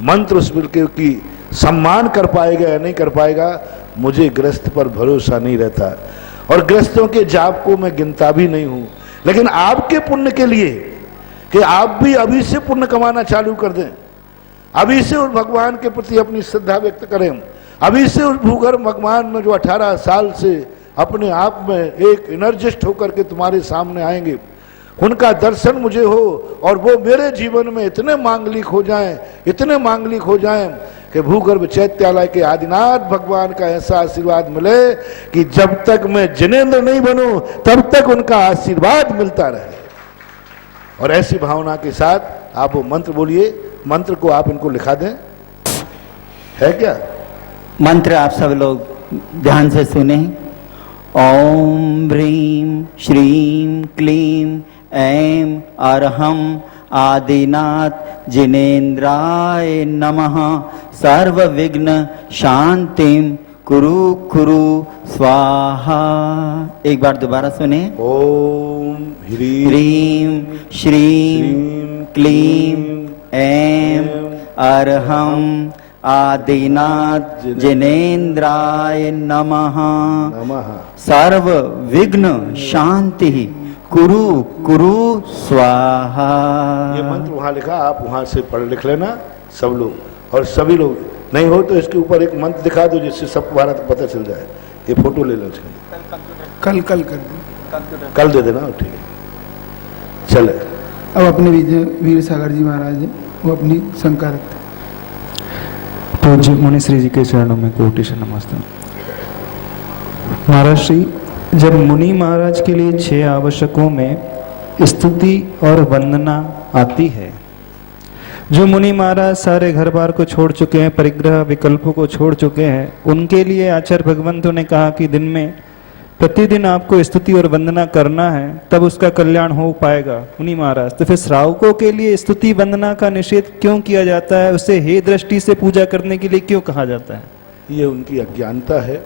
मंत्र उस बिल्कुल की सम्मान कर पाएगा या नहीं कर पाएगा, मुझे गृहस्थ पर भरोसा नहीं रहता। और गृहस्थों के जाप को मैं गिनता भी नहीं हूं। लेकिन आपके पुण्य के लिए कि आप भी अभी से पुण्य कमाना चालू कर दें, अभी से उस भगवान के प्रति अपनी श्रद्धा व्यक्त करें, अभी से उस भूगर्भ भगवान में जो 18 साल से अपने आप में एक एनर्जिस्ट होकर के तुम्हारे सामने आएंगे, उनका दर्शन मुझे हो और वो मेरे जीवन में इतने मांगलिक हो जाएं, इतने मांगलिक हो जाएं कि भूगर्भ चैत्यालय के आदिनाथ भगवान का ऐसा आशीर्वाद मिले कि जब तक मैं जिनेंद्र नहीं बनूं तब तक उनका आशीर्वाद मिलता रहे। और ऐसी भावना के साथ आप वो मंत्र बोलिए। मंत्र को आप इनको लिखा दें, है क्या मंत्र? आप सब लोग ध्यान से सुने। ओम ह्रीं श्रीं क्लीं ऐं अरहं आदिनाथ जिनेन्द्राय नमः। सर्व विघ्न शांतिं कुरु कुरु स्वाहा। एक बार दोबारा सुने। ओम ह्रीं श्रीं क्लीं ऐं अरहं आदिनाथ जिनेन्द्राय नमः। सर्व विघ्न शांति कुरु कुरु स्वाहा। ये मंत्र वहां लिखा, आप वहां से पढ़ लिख लेना सब लोग। और सभी लोग नहीं हो तो इसके ऊपर एक मंत्र दिखा दो जिससे सबको भारत पता चल जाए। ये फोटो ले लो उसकी, कल कर दो, कल दे देना, ठीक है। चले अब अपने वीर सागर जी महाराज हैं, वो अपनी शंका रखते। पूज्य मुनि श्री जी के चरणों में कोटि नमस्ते। महाराज श्री, जब मुनि महाराज के लिए 6 आवश्यकों में स्तुति और वंदना आती है, जो मुनि महाराज सारे घर बार को छोड़ चुके हैं, परिग्रह विकल्पों को छोड़ चुके हैं, उनके लिए आचार्य भगवंतों ने कहा कि दिन में प्रतिदिन आपको स्तुति और वंदना करना है, तब उसका कल्याण हो पाएगा। मुनि महाराज, तो फिर श्रावकों के लिए स्तुति वंदना का निषेध क्यों किया जाता है? उसे हे दृष्टि से पूजा करने के लिए क्यों कहा जाता है? ये उनकी अज्ञानता है।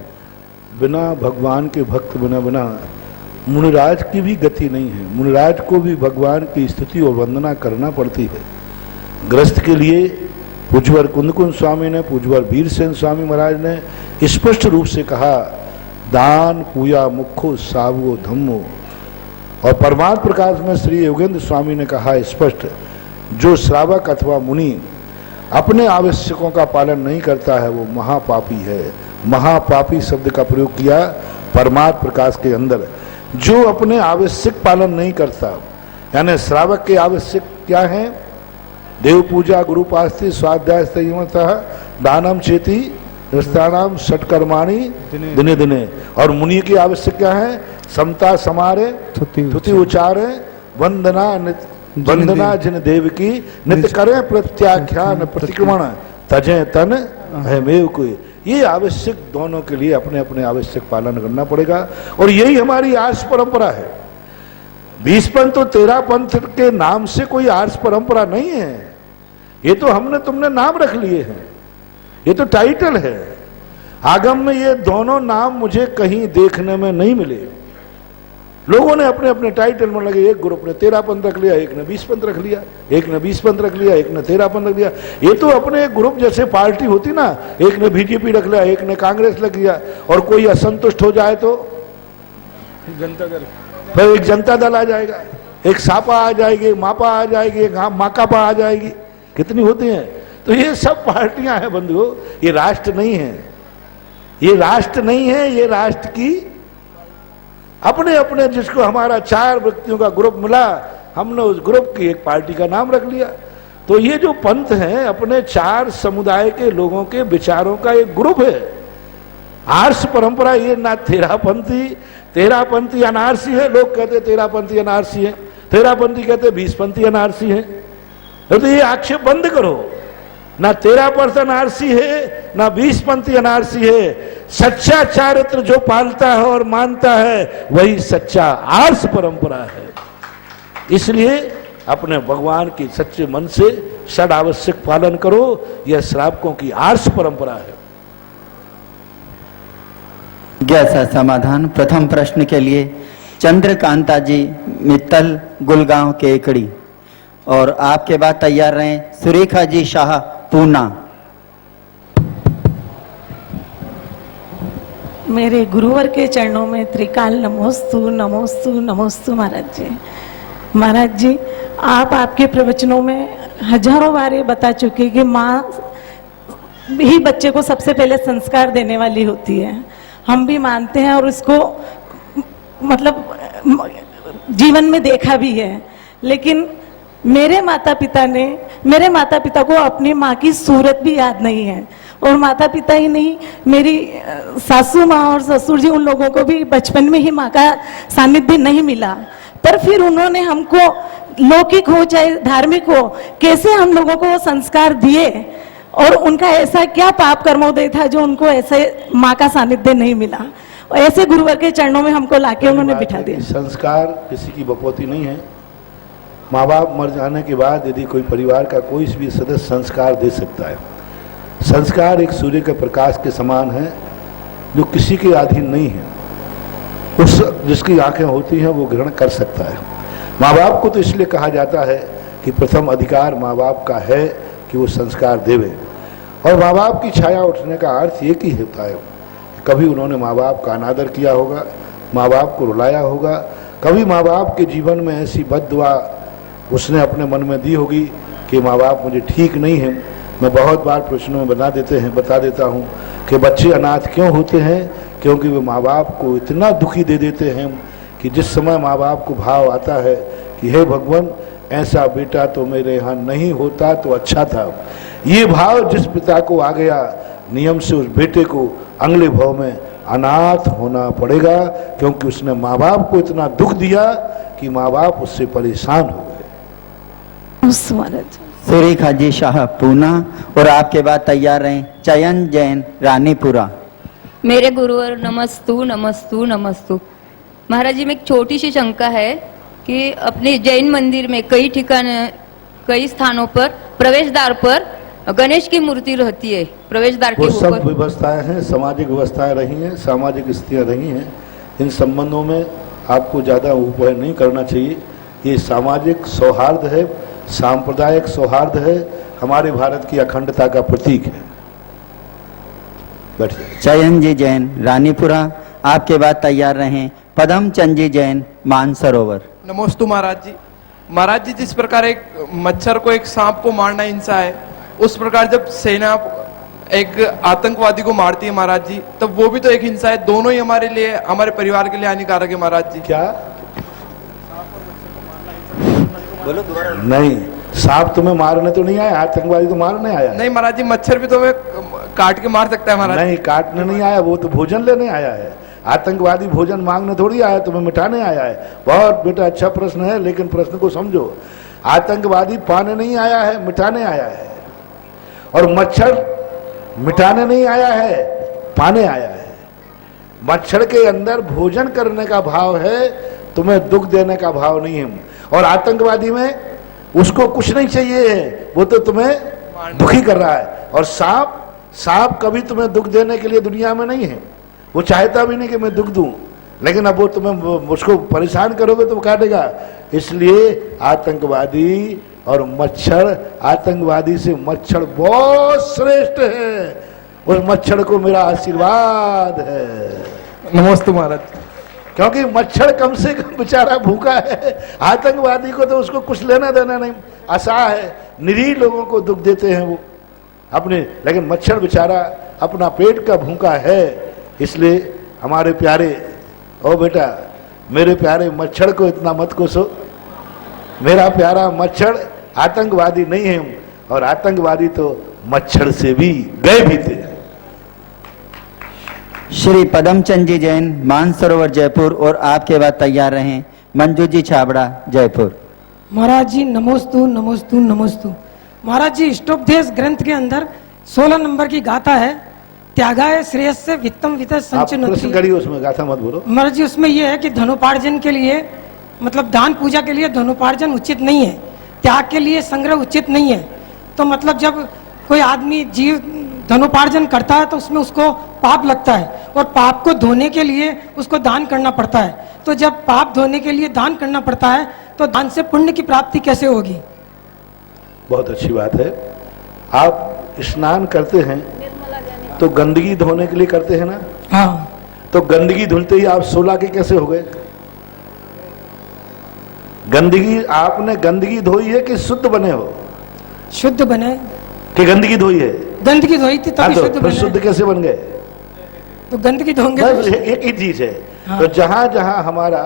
बिना भगवान के भक्त बिना मुनिराज की भी गति नहीं है। मुनिराज को भी भगवान की स्तुति और वंदना करना पड़ती है। गृहस्थ के लिए पूज्यवर कुंदकुंद स्वामी ने, पूज्यवर वीरसेन स्वामी महाराज ने स्पष्ट रूप से कहा, दान पूया मुखो सावो धम्मो। और परमार्थ प्रकाश में श्री योगेंद्र स्वामी ने कहा स्पष्ट, जो श्रावक अथवा मुनि अपने आवश्यकों का पालन नहीं करता है वो महापापी है। महापापी शब्द का प्रयोग किया परमार्थ प्रकाश के अंदर। जो अपने आवश्यक पालन नहीं करता, यानी श्रावक के आवश्यक क्या है? देव पूजा, गुरु पास्ति, स्वाध्याय, संयमतः, दानम चेति, निष्ठानाम, षटकर्माणि दिने दिने। और मुनि की आवश्यक क्या है? समता समारे, तुति उचारे, वंदना जिन देव की, नित्य करें प्रत्याख्यान, प्रतिक्रमण, तजे तन अहमेव कोई। ये आवश्यक दोनों के लिए अपने अपने आवश्यक पालन करना पड़ेगा। और यही हमारी आर्ष परंपरा है। 20 पंथ तो 13 पंथ के नाम से कोई आर्ष परंपरा नहीं है। ये तो हमने तुमने नाम रख लिए हैं, ये तो टाइटल है। आगम में ये दोनों नाम मुझे कहीं देखने में नहीं मिले। लोगों ने अपने अपने टाइटल में लगे, एक ग्रुप ने 13 पंथ रख लिया, एक ने 20 पंथ रख लिया, एक ने 20 पंथ रख लिया, एक ने 13 पंथ रख लिया। ये तो अपने ग्रुप जैसे पार्टी होती ना, एक ने बीजेपी रख लिया, एक ने कांग्रेस रख लिया, और कोई असंतुष्ट हो जाए तो जनता दल, फिर एक जनता दल आ जाएगा, एक सापा आ जाएगी, एक मापा आ जाएगी, एक माकापा आ जाएगी। कितनी होती हैं? तो ये सब पार्टियां हैं बंधुओं, ये राष्ट्र नहीं है। ये राष्ट्र नहीं है, ये राष्ट्र की अपने अपने, जिसको हमारा 4 व्यक्तियों का ग्रुप मिला, हमने उस ग्रुप की एक पार्टी का नाम रख लिया। तो ये जो पंथ है अपने 4 समुदाय के लोगों के विचारों का एक ग्रुप है। आर्ष परंपरा ये ना 13 पंथी अनारसी है। लोग कहते 13 पंथी अनारसी है, 13 पंथी कहते 20 पंथी अनारसी है। तो ये आक्षेप बंद करो। ना 13% अनारसी है, ना 20 पंथी अनारसी है। सच्चा चारित्र जो पालता है और मानता है वही सच्चा आर्ष परंपरा है। इसलिए अपने भगवान की सच्चे मन से षड आवश्यक पालन करो। यह श्रावकों की आर्ष परंपरा है। जैसा समाधान प्रथम प्रश्न के लिए चंद्रकांता जी मित्तल गुलगांव केकड़ी, और आपके बाद तैयार रहें सुरेखा जी शाह पूना। मेरे गुरुवर के चरणों में त्रिकाल नमोस्तु नमोस्तु नमोस्तु। महाराज जी, महाराज जी, आप आपके प्रवचनों में हजारों बार ये बता चुके कि माँ ही बच्चे को सबसे पहले संस्कार देने वाली होती है। हम भी मानते हैं और इसको मतलब जीवन में देखा भी है। लेकिन मेरे माता पिता को अपनी माँ की सूरत भी याद नहीं है। और माता पिता ही नहीं, मेरी सासू माँ और ससुर जी, उन लोगों को भी बचपन में ही माँ का सानिध्य नहीं मिला। पर फिर उन्होंने हमको, लौकिक हो चाहे धार्मिक हो, कैसे हम लोगों को वो संस्कार दिए, और उनका ऐसा क्या पाप कर्मोदय था जो उनको ऐसे माँ का सानिध्य नहीं मिला। और ऐसे गुरुवर के चरणों में हमको लाके उन्होंने बिठा दिया। संस्कार किसी की बपौती नहीं है। माँ बाप मर जाने के बाद यदि कोई परिवार का कोई भी सदस्य संस्कार दे सकता है। संस्कार एक सूर्य के प्रकाश के समान है जो किसी के अधीन नहीं है। उस जिसकी आंखें होती हैं वो ग्रहण कर सकता है। माँ बाप को तो इसलिए कहा जाता है कि प्रथम अधिकार माँ बाप का है कि वो संस्कार देवे। और माँ बाप की छाया उठने का अर्थ एक ही होता है, कभी उन्होंने माँ बाप का अनादर किया होगा, माँ बाप को रुलाया होगा, कभी माँ बाप के जीवन में ऐसी बद्दुआ उसने अपने मन में दी होगी कि माँ बाप मुझे ठीक नहीं है। मैं बहुत बार प्रश्नों में बता देता हूँ कि बच्चे अनाथ क्यों होते हैं, क्योंकि वे माँ बाप को इतना दुखी दे देते हैं कि जिस समय माँ बाप को भाव आता है कि हे भगवान, ऐसा बेटा तो मेरे यहाँ नहीं होता तो अच्छा था, ये भाव जिस पिता को आ गया, नियम से उस बेटे को अगले भाव में अनाथ होना पड़ेगा, क्योंकि उसने माँ बाप को इतना दुख दिया कि माँ बाप उससे परेशान हो गए। सुरेखा जी शाह पूना, और आपके बाद तैयार रहें चयन जैन रानीपुरा। मेरे गुरुवर नमस्तु नमस्तु नमस्तु। महाराज जी, में एक छोटी सी शंका है कि अपने जैन मंदिर में कई ठिकाने, कई स्थानों पर प्रवेशद्वार पर गणेश की मूर्ति रहती है। प्रवेशद्वार के ऊपर सब व्यवस्थाएं हैं, सामाजिक व्यवस्थाएं रही हैं, सामाजिक स्थितियां रही हैं। इन संबंधों में आपको ज्यादा उपयोग नहीं करना चाहिए। ये सामाजिक सौहार्द है, सांप्रदायिक सौहार्द है, हमारे भारत की अखंडता का प्रतीक है। बैठिए। चयन जी जैन रानीपुरा, आपके बाद तैयार रहें पदम चंद जी जैन मानसरोवर। नमोस्तु महाराज जी। महाराज जी, जिस प्रकार एक मच्छर को, एक सांप को मारना हिंसा है, उस प्रकार जब सेना एक आतंकवादी को मारती है महाराज जी, तब वो भी तो एक हिंसा है। दोनों ही हमारे लिए, हमारे परिवार के लिए हानिकारक है महाराज जी। क्या? नहीं, सांप तुम्हें मारने तो नहीं आया, आतंकवादी तो मारने आया। नहीं महाराज जी, मच्छर भी तो हमें काट के मार सकता है महाराज। नहीं, काटने नहीं आया, वो तो भोजन लेने आया है। आतंकवादी भोजन मांगने थोड़ी आया, तुम्हें मिटाने आया है। बहुत बेटा अच्छा प्रश्न है, लेकिन प्रश्न को समझो। आतंकवादी पाने नहीं आया है, मिटाने आया है। और मच्छर मिटाने नहीं आया है, पाने आया है। मच्छर के अंदर भोजन करने का भाव है, तुम्हें दुख देने का भाव नहीं है। और आतंकवादी में उसको कुछ नहीं चाहिए है, वो तो तुम्हें दुखी कर रहा है। और सांप कभी तुम्हें दुख देने के लिए दुनिया में नहीं है, वो चाहता भी नहीं कि मैं दुख दूं, लेकिन अब वो तुम्हें उसको परेशान करोगे तो वो काटेगा। इसलिए आतंकवादी और मच्छर, आतंकवादी से मच्छर बहुत श्रेष्ठ है। उस मच्छर को मेरा आशीर्वाद है। नमस्ते महाराज। क्योंकि मच्छर कम से कम बेचारा भूखा है, आतंकवादी को तो उसको कुछ लेना देना नहीं, असहाय है, निरीह लोगों को दुख देते हैं वो अपने। लेकिन मच्छर बेचारा अपना पेट का भूखा है। इसलिए हमारे प्यारे, ओ बेटा मेरे प्यारे, मच्छर को इतना मत कोसो। मेरा प्यारा मच्छर आतंकवादी नहीं है, और आतंकवादी तो मच्छर से भी भयभीत है। श्री पदमचंद जी जैन, मानसरोवर जयपुर, और आपके बाद तैयार रहें मंजू जी छाबड़ा जयपुर। महाराज जी नमोस्तु नमोस्तु नमोस्तु। महाराज जी इष्टोपदेश ग्रंथ के अंदर 16 नंबर की गाथा है, त्यागाय श्रेयस्य वित्तम वित्त संचिनोति। प्रश्न करिए, उसमें गाथा मत बोलो। महाराज जी उसमें यह है कि धनोपार्जन के लिए, मतलब दान पूजा के लिए धनोपार्जन उचित नहीं है, त्याग के लिए संग्रह उचित नहीं है। तो मतलब जब कोई आदमी जीव धनोपार्जन करता है तो उसमें उसको पाप लगता है, और पाप को धोने के लिए उसको दान करना पड़ता है। तो जब पाप धोने के लिए दान करना पड़ता है तो दान से पुण्य की प्राप्ति कैसे होगी? बहुत अच्छी बात है। आप स्नान करते हैं तो गंदगी धोने के लिए करते हैं ना? हाँ। तो गंदगी धुलते ही आप 16 के कैसे हो गए? गंदगी, आपने गंदगी धोई है कि शुद्ध बने हो? शुद्ध बने कि गंदगी धोई है? गंदगी धोई थी तभी शुद्ध तो बने। शुद्ध कैसे बन गए? तो गंदगी धोंगे बस तो एक ही चीज है। हाँ। तो जहां जहां हमारा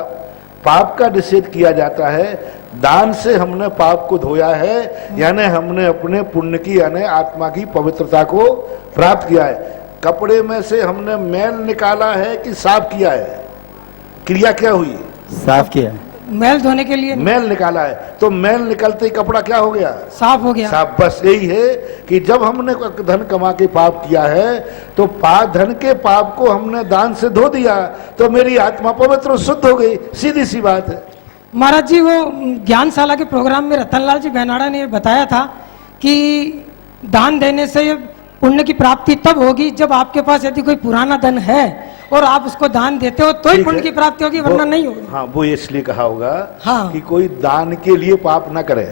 पाप का निषेध किया जाता है, दान से हमने पाप को धोया है, यानी हमने अपने पुण्य की, यानी आत्मा की पवित्रता को प्राप्त किया है। कपड़े में से हमने मैल निकाला है कि साफ किया है? क्रिया क्या हुई? साफ किया। मैल धोने के लिए मैल निकाला है, तो मैल निकलते ही कपड़ा क्या हो गया? साफ हो गया। साफ। बस यही है कि जब हमने धन कमा के पाप किया है, तो धन के पाप को हमने दान से धो दिया, तो मेरी आत्मा पवित्र शुद्ध हो गई। सीधी सी बात है। महाराज जी वो ज्ञानशाला के प्रोग्राम में रतनलाल जी बेनाड़ा ने बताया था कि दान देने से पुण्य की प्राप्ति तब होगी जब आपके पास यदि कोई पुराना धन है और आप उसको दान देते हो तो ही पुण्य की प्राप्ति होगी, वरना नहीं होगी। हाँ, वो इसलिए कहा होगा हाँ। कि कोई दान के लिए पाप ना करे।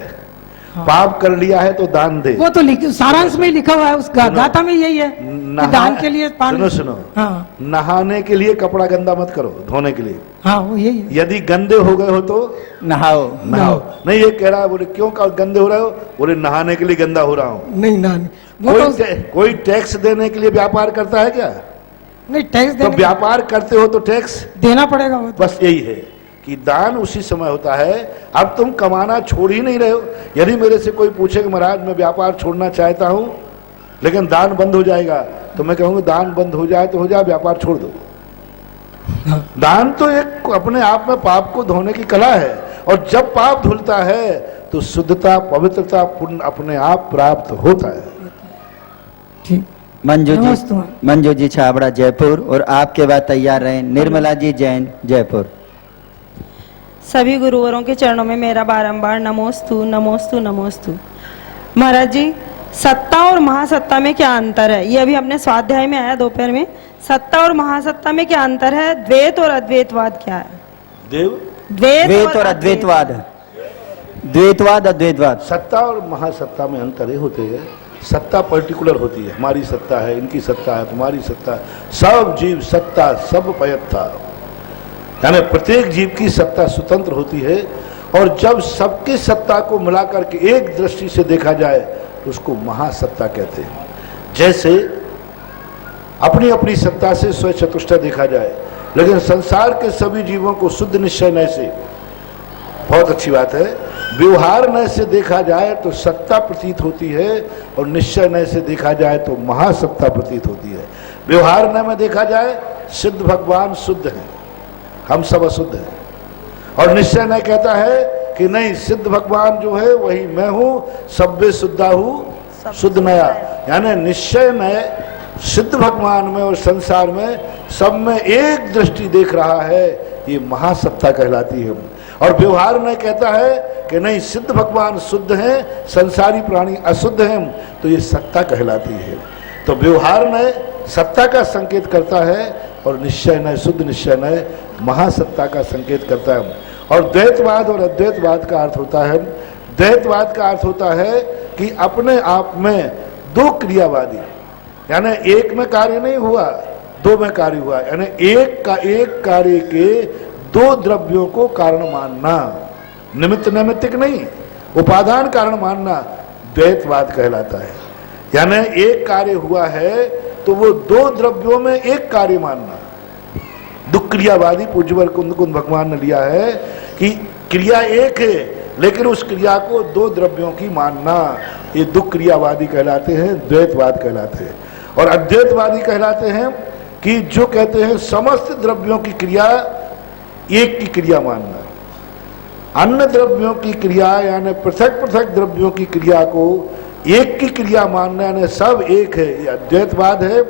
हाँ। पाप कर लिया है तो दान दे। वो तो सारांश में ही लिखा हुआ है, उस गाथा में यही है कि दान के लिए पानी। सुनो, हाँ। नहाने के लिए कपड़ा गंदा मत करो, धोने के लिए। हाँ, वो यही है। यदि गंदे हो गए हो तो नहाओ। नहीं, ये कह रहा है, बोले क्यों गंदे हो रहे हो? बोले नहाने के लिए गंदा हो रहा हूँ। नहीं नहाने, कोई टैक्स देने के लिए व्यापार करता है क्या? नहीं, टैक्स तो व्यापार करते हो तो टैक्स देना पड़ेगा। बस यही है कि दान उसी समय होता है। अब तुम कमाना छोड़ ही नहीं रहे हो। यदि मेरे से कोई पूछे कि महाराज मैं व्यापार छोड़ना चाहता हूं लेकिन दान बंद हो जाएगा, तो मैं कहूंगा दान बंद हो जाए तो हो जाए, व्यापार छोड़ दो। दान तो एक अपने आप में पाप को धोने की कला है, और जब पाप धुलता है तो शुद्धता, पवित्रता, पुण्य अपने आप प्राप्त होता है। ठीक। मंजू जी छाबड़ा जयपुर, और आपके बाद तैयार रहे निर्मला जी जैन जयपुर। सभी गुरुवरों के चरणों में मेरा बारंबार नमोस्तु नमोस्तु नमोस्तु। महाराज जी, सत्ता और महासत्ता में क्या अंतर है? ये अभी अपने स्वाध्याय में आया दोपहर में। सत्ता और महासत्ता में क्या अंतर है? द्वैत और अद्वैतवाद क्या है? द्वैत और अद्वैतवाद। द्वैतवाद अद्वैतवाद। सत्ता और महासत्ता में अंतर ये होते हैं, सत्ता पर्टिकुलर होती है, हमारी सत्ता है, इनकी सत्ता है, तुम्हारी सत्ता है। सब जीव सत्ता सब पयत्ता, यानी प्रत्येक जीव की सत्ता स्वतंत्र होती है। और जब सबकी सत्ता को मिलाकर के एक दृष्टि से देखा जाए तो उसको महासत्ता कहते हैं। जैसे अपनी अपनी सत्ता से स्वयं चतुष्टय देखा जाए, लेकिन संसार के सभी जीवों को शुद्ध निश्चय नय से, बहुत अच्छी बात है, व्यवहार नय से देखा जाए तो सत्ता प्रतीत होती है, और निश्चय नय से देखा जाए तो महासत्ता प्रतीत होती है। व्यवहार नय में देखा जाए सिद्ध भगवान शुद्ध हैं, हम सब अशुद्ध हैं, और निश्चय नय कहता है कि नहीं, सिद्ध भगवान जो है वही मैं हूं, सब्बे शुद्धा हूं शुद्ध नया। यानी निश्चय नय सिद्ध भगवान में और संसार में सब में एक दृष्टि देख रहा है, ये महासत्ता कहलाती है। और व्यवहार में कहता है कि नहीं, सिद्ध भगवान शुद्ध हैं, संसारी प्राणी अशुद्ध हैं, तो ये सत्ता कहलाती है। तो व्यवहार में सत्ता का संकेत करता है, और निश्चय नय, शुद्ध निश्चय नय महासत्ता का संकेत करता है। और द्वैतवाद और अद्वैतवाद का अर्थ होता है, द्वैतवाद का अर्थ होता है कि अपने आप में दो क्रियावादी, यानी एक में कार्य नहीं हुआ, दो में कार्य हुआ, यानी एक कार्य के दो द्रव्यों को कारण मानना, निमित्त नैमित्तिक नहीं, उपादान कारण मानना द्वैतवाद कहलाता है। यानी एक कार्य हुआ है तो वो दो द्रव्यों में एक कार्य मानना। दुक्रियावादी पूज्यवर कुंद भगवान ने लिया है कि क्रिया एक है, लेकिन उस क्रिया को दो द्रव्यों की मानना, ये दुक्रियावादी कहलाते हैं, द्वैतवाद कहलाते हैं। और अद्वैतवादी कहलाते हैं कि जो कहते हैं समस्त द्रव्यों की क्रिया एक की क्रिया मानना, अन्य द्रव्यों की क्रिया यानी पृथक पृथक द्रव्यों की क्रिया को एक की क्रिया मानना, यानी सब एक है, ये अद्वैतवाद है।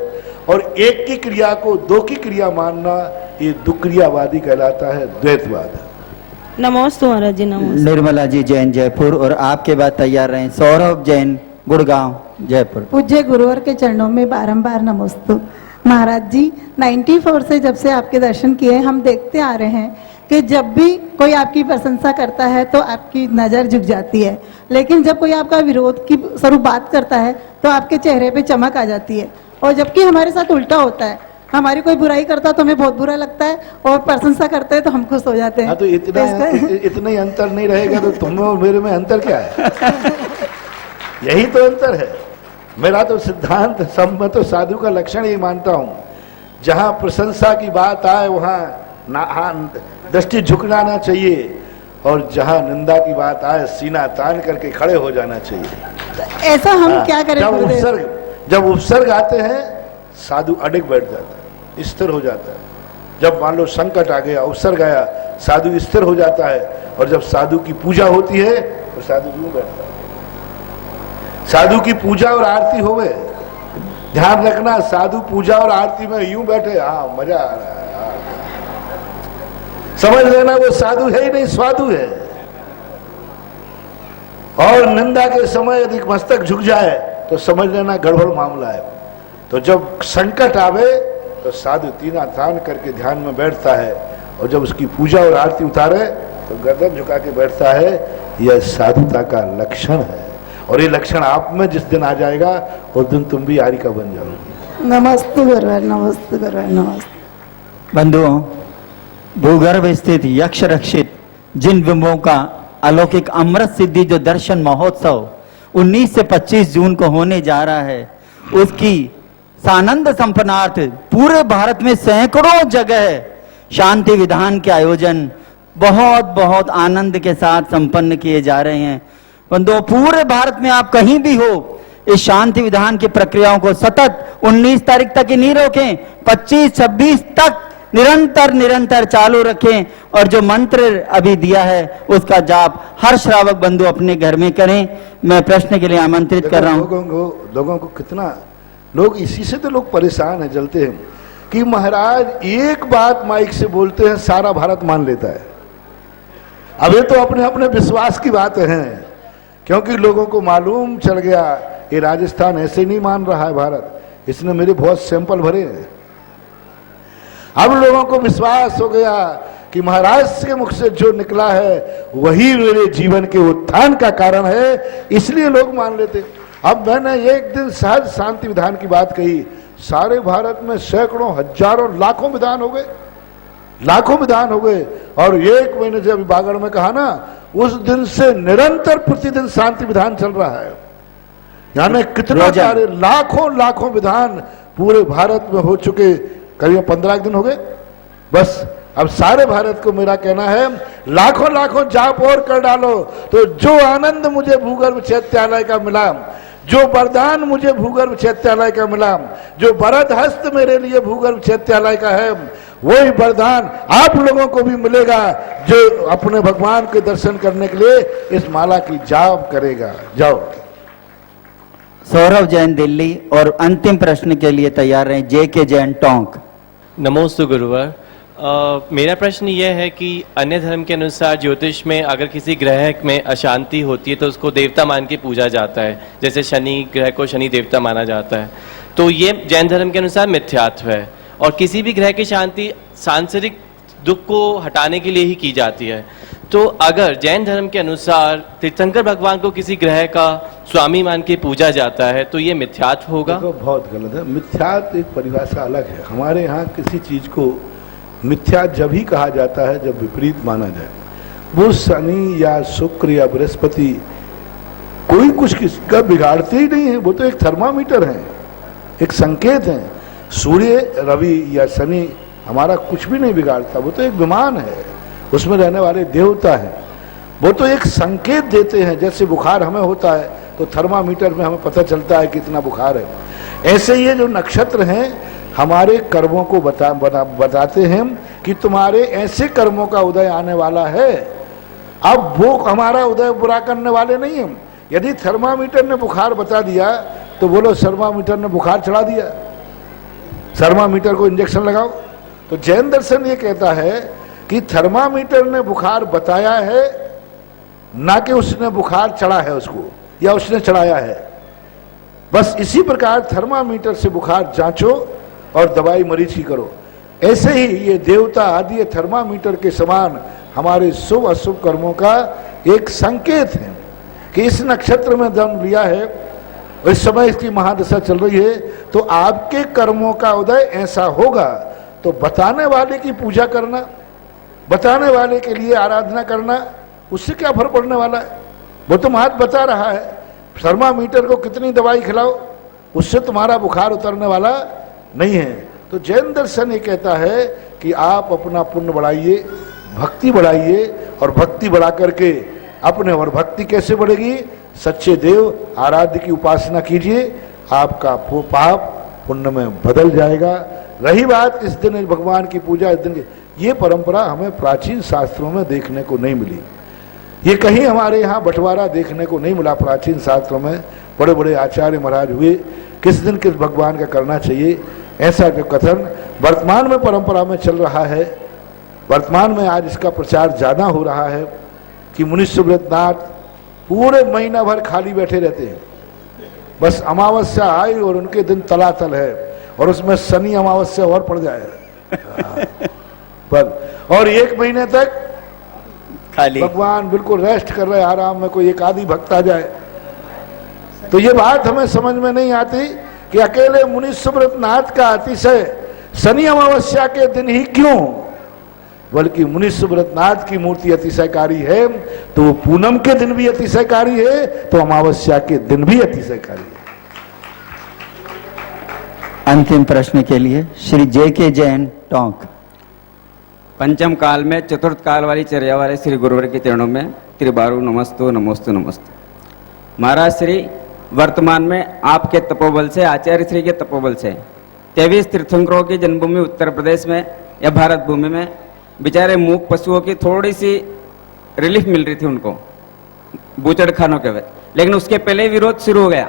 और एक की क्रिया को दो की क्रिया मानना, ये दुक्रियावादी कहलाता है, द्वैतवाद। नमोस्तु महाराज जी, नमोस्तु। निर्मला जी जैन जयपुर, और आपके बाद तैयार रहें सौरभ जैन गुड़गांव जयपुर। पूज्य गुरुवर के चरणों में बारंबार नमोस्तु। महाराज जी, 94 से जब से आपके दर्शन किए हम देखते आ रहे हैं कि जब भी कोई आपकी प्रशंसा करता है तो आपकी नज़र झुक जाती है, लेकिन जब कोई आपका विरोध की स्वरूप बात करता है तो आपके चेहरे पे चमक आ जाती है। और जबकि हमारे साथ उल्टा होता है, हमारी कोई बुराई करता है तो हमें बहुत बुरा लगता है, और प्रशंसा करते हैं तो हम खुश हो जाते हैं। तो इतना ही अंतर नहीं रहेगा तो तुम और मेरे में अंतर क्या है? यही तो अंतर है। मेरा तो सिद्धांत सब, मैं तो साधु का लक्षण ही मानता हूं, जहां प्रशंसा की बात आए वहां दृष्टि झुकना ना चाहिए, और जहां निंदा की बात आए सीना तान करके खड़े हो जाना चाहिए। ऐसा हम क्या करें? जब उपसर्ग आते हैं साधु अडिग बैठ जाता है, स्थिर हो जाता है। जब मान लो संकट आ गया, उपसर्ग आया, साधु स्थिर हो जाता है। और जब साधु की पूजा होती है तो साधु यूं बैठता है। साधु की पूजा और आरती होवे, ध्यान रखना, साधु पूजा और आरती में यूं बैठे, हाँ मजा आ रहा है, हाँ। समझ लेना वो साधु है ही नहीं, स्वादु है। और निंदा के समय यदि मस्तक झुक जाए तो समझ लेना गड़बड़ मामला है। तो जब संकट आवे तो साधु तीना तान करके ध्यान में बैठता है, और जब उसकी पूजा और आरती उतारे तो गर्दन झुका के बैठता है। यह साधुता का लक्षण है, और ये लक्षण आप में जिस दिन आ जाएगा उस दिन तुम भी यारी का बन जाओगे। नमस्ते गुरुवर, नमस्ते गुरुवर, नमस्ते। बंधुओं, भूगर्भ स्थित यक्ष रक्षित जिन बिंबों का अलौकिक अमृत सिद्धि जो दर्शन महोत्सव 19 से 25 जून को होने जा रहा है, उसकी सानंद संपन्नार्थ पूरे भारत में सैकड़ों जगह शांति विधान के आयोजन बहुत बहुत आनंद के साथ संपन्न किए जा रहे हैं। बंधुओं, पूरे भारत में आप कहीं भी हो, इस शांति विधान की प्रक्रियाओं को सतत 19 तारीख तक ही नहीं रोकें, 25-26 तक निरंतर चालू रखें। और जो मंत्र अभी दिया है उसका जाप हर श्रावक बंधु अपने घर में करें। मैं प्रश्न के लिए आमंत्रित कर रहा हूँ। लोगों को कितना लोग, इसी से तो लोग परेशान है, जलते हैं कि महाराज एक बात माइक से बोलते हैं सारा भारत मान लेता है। अब ये तो अपने अपने विश्वास की बातें हैं, क्योंकि लोगों को मालूम चल गया ये राजस्थान ऐसे नहीं मान रहा है भारत, इसने मेरे बहुत सैंपल भरे हैं। अब लोगों को विश्वास हो गया कि महाराज के मुख से जो निकला है वही मेरे जीवन के उत्थान का कारण है, इसलिए लोग मान लेते। अब मैंने एक दिन सहज शांति विधान की बात कही, सारे भारत में सैकड़ों हजारों लाखों विधान हो गए, लाखों विधान हो गए। और एक महीने से अभी बागड़ में कहा ना, उस दिन से निरंतर प्रतिदिन शांति विधान चल रहा है। यानी कितना रोजाना। सारे लाखों लाखों विधान पूरे भारत में हो चुके, करीब 15 दिन हो गए। बस अब सारे भारत को मेरा कहना है लाखों लाखों जाप और कर डालो, तो जो आनंद मुझे भूगर्भ चैत्यालय का मिला, जो वरदान मुझे भूगर्भ चैत्यालय का मिला, जो वरद हस्त मेरे लिए भूगर्भ चैत्यालय का है, वही वरदान आप लोगों को भी मिलेगा जो अपने भगवान के दर्शन करने के लिए इस माला की जाप करेगा। जाओ। सौरभ जैन दिल्ली, और अंतिम प्रश्न के लिए तैयार हैं JK जैन टोंक। नमोस्तु गुरुवर। मेरा प्रश्न यह है कि अन्य धर्म के अनुसार ज्योतिष में अगर किसी ग्रह में अशांति होती है तो उसको देवता मान के पूजा जाता है, जैसे शनि ग्रह को शनि देवता माना जाता है, तो ये जैन धर्म के अनुसार मिथ्यात्व है। और किसी भी ग्रह की शांति सांसारिक दुख को हटाने के लिए ही की जाती है। तो अगर जैन धर्म के अनुसार तीर्थंकर भगवान को किसी ग्रह का स्वामी मान के पूजा जाता है तो ये मिथ्यात्व होगा? देखो, बहुत गलत है। मिथ्यात्व एक परिभाषा अलग है। हमारे यहाँ किसी चीज को मिथ्या जब ही कहा जाता है जब विपरीत माना जाए। वो शनि या शुक्र या बृहस्पति कोई कुछ किसका बिगाड़ते ही नहीं है, वो तो एक थर्मामीटर है, एक संकेत है। सूर्य, रवि या शनि हमारा कुछ भी नहीं बिगाड़ता, वो तो एक विमान है, उसमें रहने वाले देवता हैं, वो तो एक संकेत देते हैं। जैसे बुखार हमें होता है तो थर्मामीटर में हमें पता चलता है कितना बुखार है, ऐसे ये जो नक्षत्र हैं हमारे कर्मों को बताते हैं कि तुम्हारे ऐसे कर्मों का उदय आने वाला है। अब वो हमारा उदय बुरा करने वाले नहीं हैं। यदि थर्मामीटर ने बुखार बता दिया तो बोलो थर्मामीटर ने बुखार चढ़ा दिया, थर्मामीटर को इंजेक्शन लगाओ। तो जैन दर्शन ये कहता है कि थर्मामीटर ने बुखार बताया है, ना कि उसने बुखार चढ़ा है उसको या उसने चढ़ाया है। बस इसी प्रकार थर्मामीटर से बुखार जांचो और दवाई मरीज की करो। ऐसे ही ये देवता आदि थर्मामीटर के समान हमारे शुभ अशुभ कर्मों का एक संकेत है कि इस नक्षत्र में जन्म लिया है, इस समय इसकी महादशा चल रही है, तो आपके कर्मों का उदय ऐसा होगा। तो बताने वाले की पूजा करना, बताने वाले के लिए आराधना करना, उससे क्या फर्क पड़ने वाला है? वो तो महत बता रहा है। थर्मामीटर को कितनी दवाई खिलाओ, उससे तुम्हारा बुखार उतरने वाला नहीं है। तो जैन दर्शन ये कहता है कि आप अपना पुण्य बढ़ाइए, भक्ति बढ़ाइए, और भक्ति बढ़ा करके अपने, और भक्ति कैसे बढ़ेगी? सच्चे देव आराध्य की उपासना कीजिए, आपका पाप पुण्य में बदल जाएगा। रही बात इस दिन भगवान की पूजा, इस दिन ये परंपरा हमें प्राचीन शास्त्रों में देखने को नहीं मिली। ये कहीं हमारे यहाँ बंटवारा देखने को नहीं मिला। प्राचीन शास्त्रों में बड़े बड़े आचार्य महाराज हुए, किस दिन किस भगवान का करना चाहिए, ऐसा जो कथन वर्तमान में परंपरा में चल रहा है। वर्तमान में आज इसका प्रचार ज्यादा हो रहा है कि मुनि सुब्रतनाथ पूरे महीना भर खाली बैठे रहते हैं, बस अमावस्या आई और उनके दिन तलातल है, और उसमें शनि अमावस्या और पड़ जाए पर, और 1 महीने तक खाली भगवान बिल्कुल रेस्ट कर रहे, आराम में। कोई एक आदि भक्त आ जाए तो ये बात हमें समझ में नहीं आती कि अकेले मुनि सुब्रतनाथ का अतिशय शनि अमावस्या के दिन ही क्यों, बल्कि मुनि सुब्रतनाथ की मूर्ति अतिशयकारी है तो वो पूनम के दिन भी अतिशयकारी है, तो अमावस्या के दिन भी अतिशयकारी है। अंतिम प्रश्न के लिए श्री JK जैन टोंक। पंचम काल में चतुर्थ काल वाली चर्या वाले श्री गुरुवर के चरणों में त्रिबारु नमस्तु नमस्तु नमस्तु। महाराज श्री, वर्तमान में आपके तपोबल से, आचार्य श्री के तपोबल से 23 तीर्थंकरों की जन्मभूमि उत्तर प्रदेश में या भारत भूमि में बेचारे मूक पशुओं की थोड़ी सी रिलीफ मिल रही थी उनको बूचड़ खानों के वजह, लेकिन उसके पहले ही विरोध शुरू हो गया।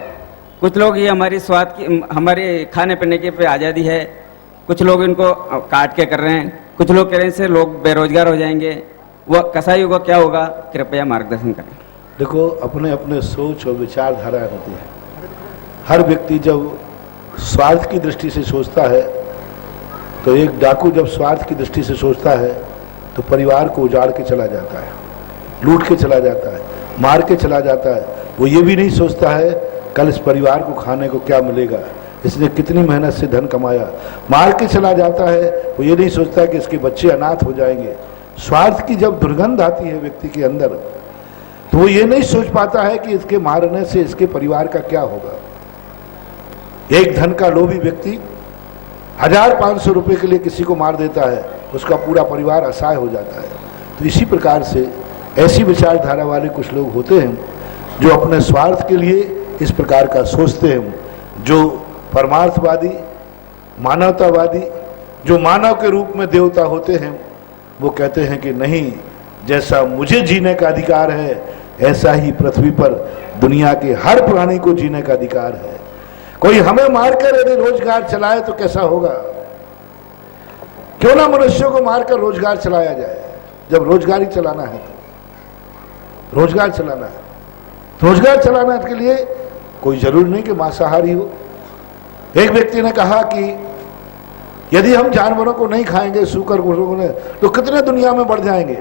कुछ लोग ये हमारी स्वाद की, हमारे खाने पीने की पे आज़ादी है, कुछ लोग इनको काट के कर रहे हैं, कुछ लोग कह रहे हैं से लोग बेरोजगार हो जाएंगे, वह कसाईयों का क्या होगा? कृपया मार्गदर्शन करें। देखो, अपने अपने सोच और विचारधारा होती है। हर व्यक्ति जब स्वार्थ की दृष्टि से सोचता है, तो एक डाकू जब स्वार्थ की दृष्टि से सोचता है तो परिवार को उजाड़ के चला जाता है, लूट के चला जाता है, मार के चला जाता है। वो ये भी नहीं सोचता है कल इस परिवार को खाने को क्या मिलेगा, इसने कितनी मेहनत से धन कमाया। मार के चला जाता है, वो ये नहीं सोचता कि इसके बच्चे अनाथ हो जाएंगे। स्वार्थ की जब दुर्गंध आती है व्यक्ति के अंदर, तो वो ये नहीं सोच पाता है कि इसके मारने से इसके परिवार का क्या होगा। एक धन का लोभी व्यक्ति 1500 रुपए के लिए किसी को मार देता है, उसका पूरा परिवार असहाय हो जाता है। तो इसी प्रकार से ऐसी विचारधारा वाले कुछ लोग होते हैं जो अपने स्वार्थ के लिए इस प्रकार का सोचते हैं, जो परमार्थवादी, मानवतावादी, जो मानव के रूप में देवता होते हैं, वो कहते हैं कि नहीं, जैसा मुझे जीने का अधिकार है ऐसा ही पृथ्वी पर दुनिया के हर प्राणी को जीने का अधिकार है। कोई हमें मारकर यदि रोजगार चलाए तो कैसा होगा? क्यों ना मनुष्यों को मारकर रोजगार चलाया जाए। जब रोजगार ही चलाना है तो रोजगार चलाना है, रोजगार चलाने के लिए कोई जरूरी नहीं कि मांसाहारी हो। एक व्यक्ति ने कहा कि यदि हम जानवरों को नहीं खाएंगे, सूकर को, तो कितने दुनिया में बढ़ जाएंगे।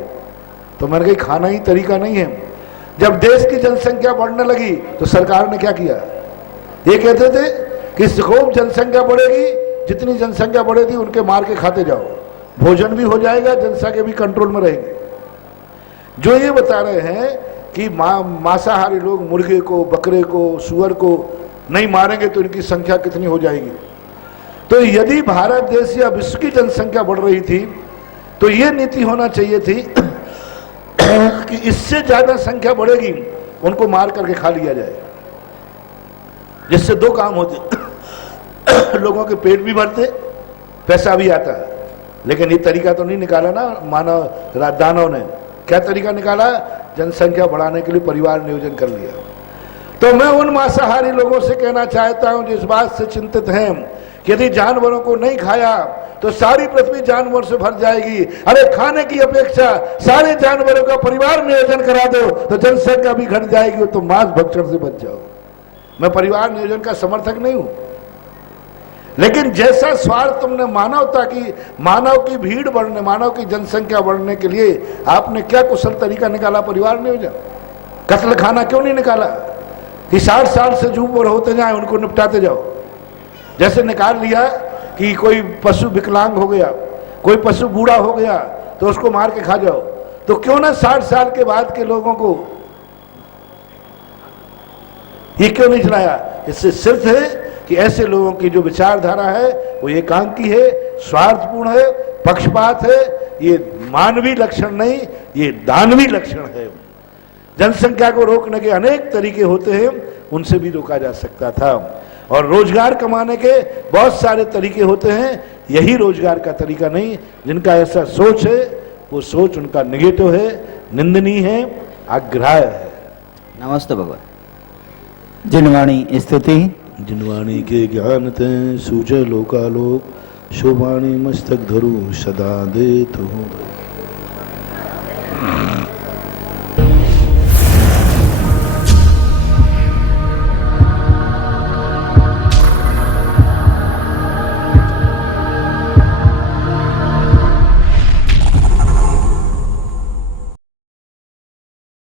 तो मैंने कहा खाना ही तरीका नहीं है। जब देश की जनसंख्या बढ़ने लगी तो सरकार ने क्या किया? ये कहते थे कि खूब जनसंख्या बढ़ेगी, जितनी जनसंख्या बढ़ेगी उनके मार के खाते जाओ, भोजन भी हो जाएगा, जनसंख्या भी कंट्रोल में रहेगी। जो ये बता रहे हैं कि मांसाहारी लोग मुर्गे को, बकरे को, सुअर को नहीं मारेंगे तो इनकी संख्या कितनी हो जाएगी। तो यदि भारत देश या विश्व की जनसंख्या बढ़ रही थी तो ये नीति होना चाहिए थी कि इससे ज्यादा संख्या बढ़ेगी उनको मार करके खा लिया जाए, जिससे दो काम होते लोगों के पेट भी भरते, पैसा भी आता है। लेकिन ये तरीका तो नहीं निकाला ना मानव राजदानों ने। क्या तरीका निकाला? जनसंख्या बढ़ाने के लिए परिवार नियोजन कर लिया। तो मैं उन मांसाहारी लोगों से कहना चाहता हूं जो इस बात से चिंतित हैं कि यदि जानवरों को नहीं खाया तो सारी पृथ्वी जानवर से भर जाएगी। अरे खाने की अपेक्षा सारे जानवरों का परिवार नियोजन करा दो तो जनसंख्या भी घट जाएगी, तो मांस भक्षण से बच जाओ। मैं परिवार नियोजन का समर्थक नहीं हूं, लेकिन जैसा स्वार्थ तुमने मानव की भीड़ बढ़ने, मानव की जनसंख्या बढ़ने के लिए आपने क्या कुशल तरीका निकाला? परिवार नियोजन। कत्ल खाना क्यों नहीं निकाला कि 60 साल से जो ऊपर होते जाए उनको निपटाते जाओ? जैसे निकाल लिया कि कोई पशु विकलांग हो गया, कोई पशु बूढ़ा हो गया तो उसको मार के खा जाओ। तो क्यों ना 60 साल के बाद के लोगों को ये क्यों नहीं चलाया? इससे सिर्फ है कि ऐसे लोगों की जो विचारधारा है वो एकांकी है, स्वार्थपूर्ण है, पक्षपात है। ये मानवीय लक्षण नहीं, ये दानवी लक्षण है। जनसंख्या को रोकने के अनेक तरीके होते हैं, उनसे भी रोका जा सकता था। और रोजगार कमाने के बहुत सारे तरीके होते हैं, यही रोजगार का तरीका नहीं। जिनका ऐसा सोच है वो सोच उनका निगेटिव है, निंदनीय है, आग्राह्य है। नमस्ते भगवान। जिनवाणी स्तुति। जिनवाणी के ज्ञान ते सूझे लोकालोक, शोभाणी मस्तक धरु सदा दे तो।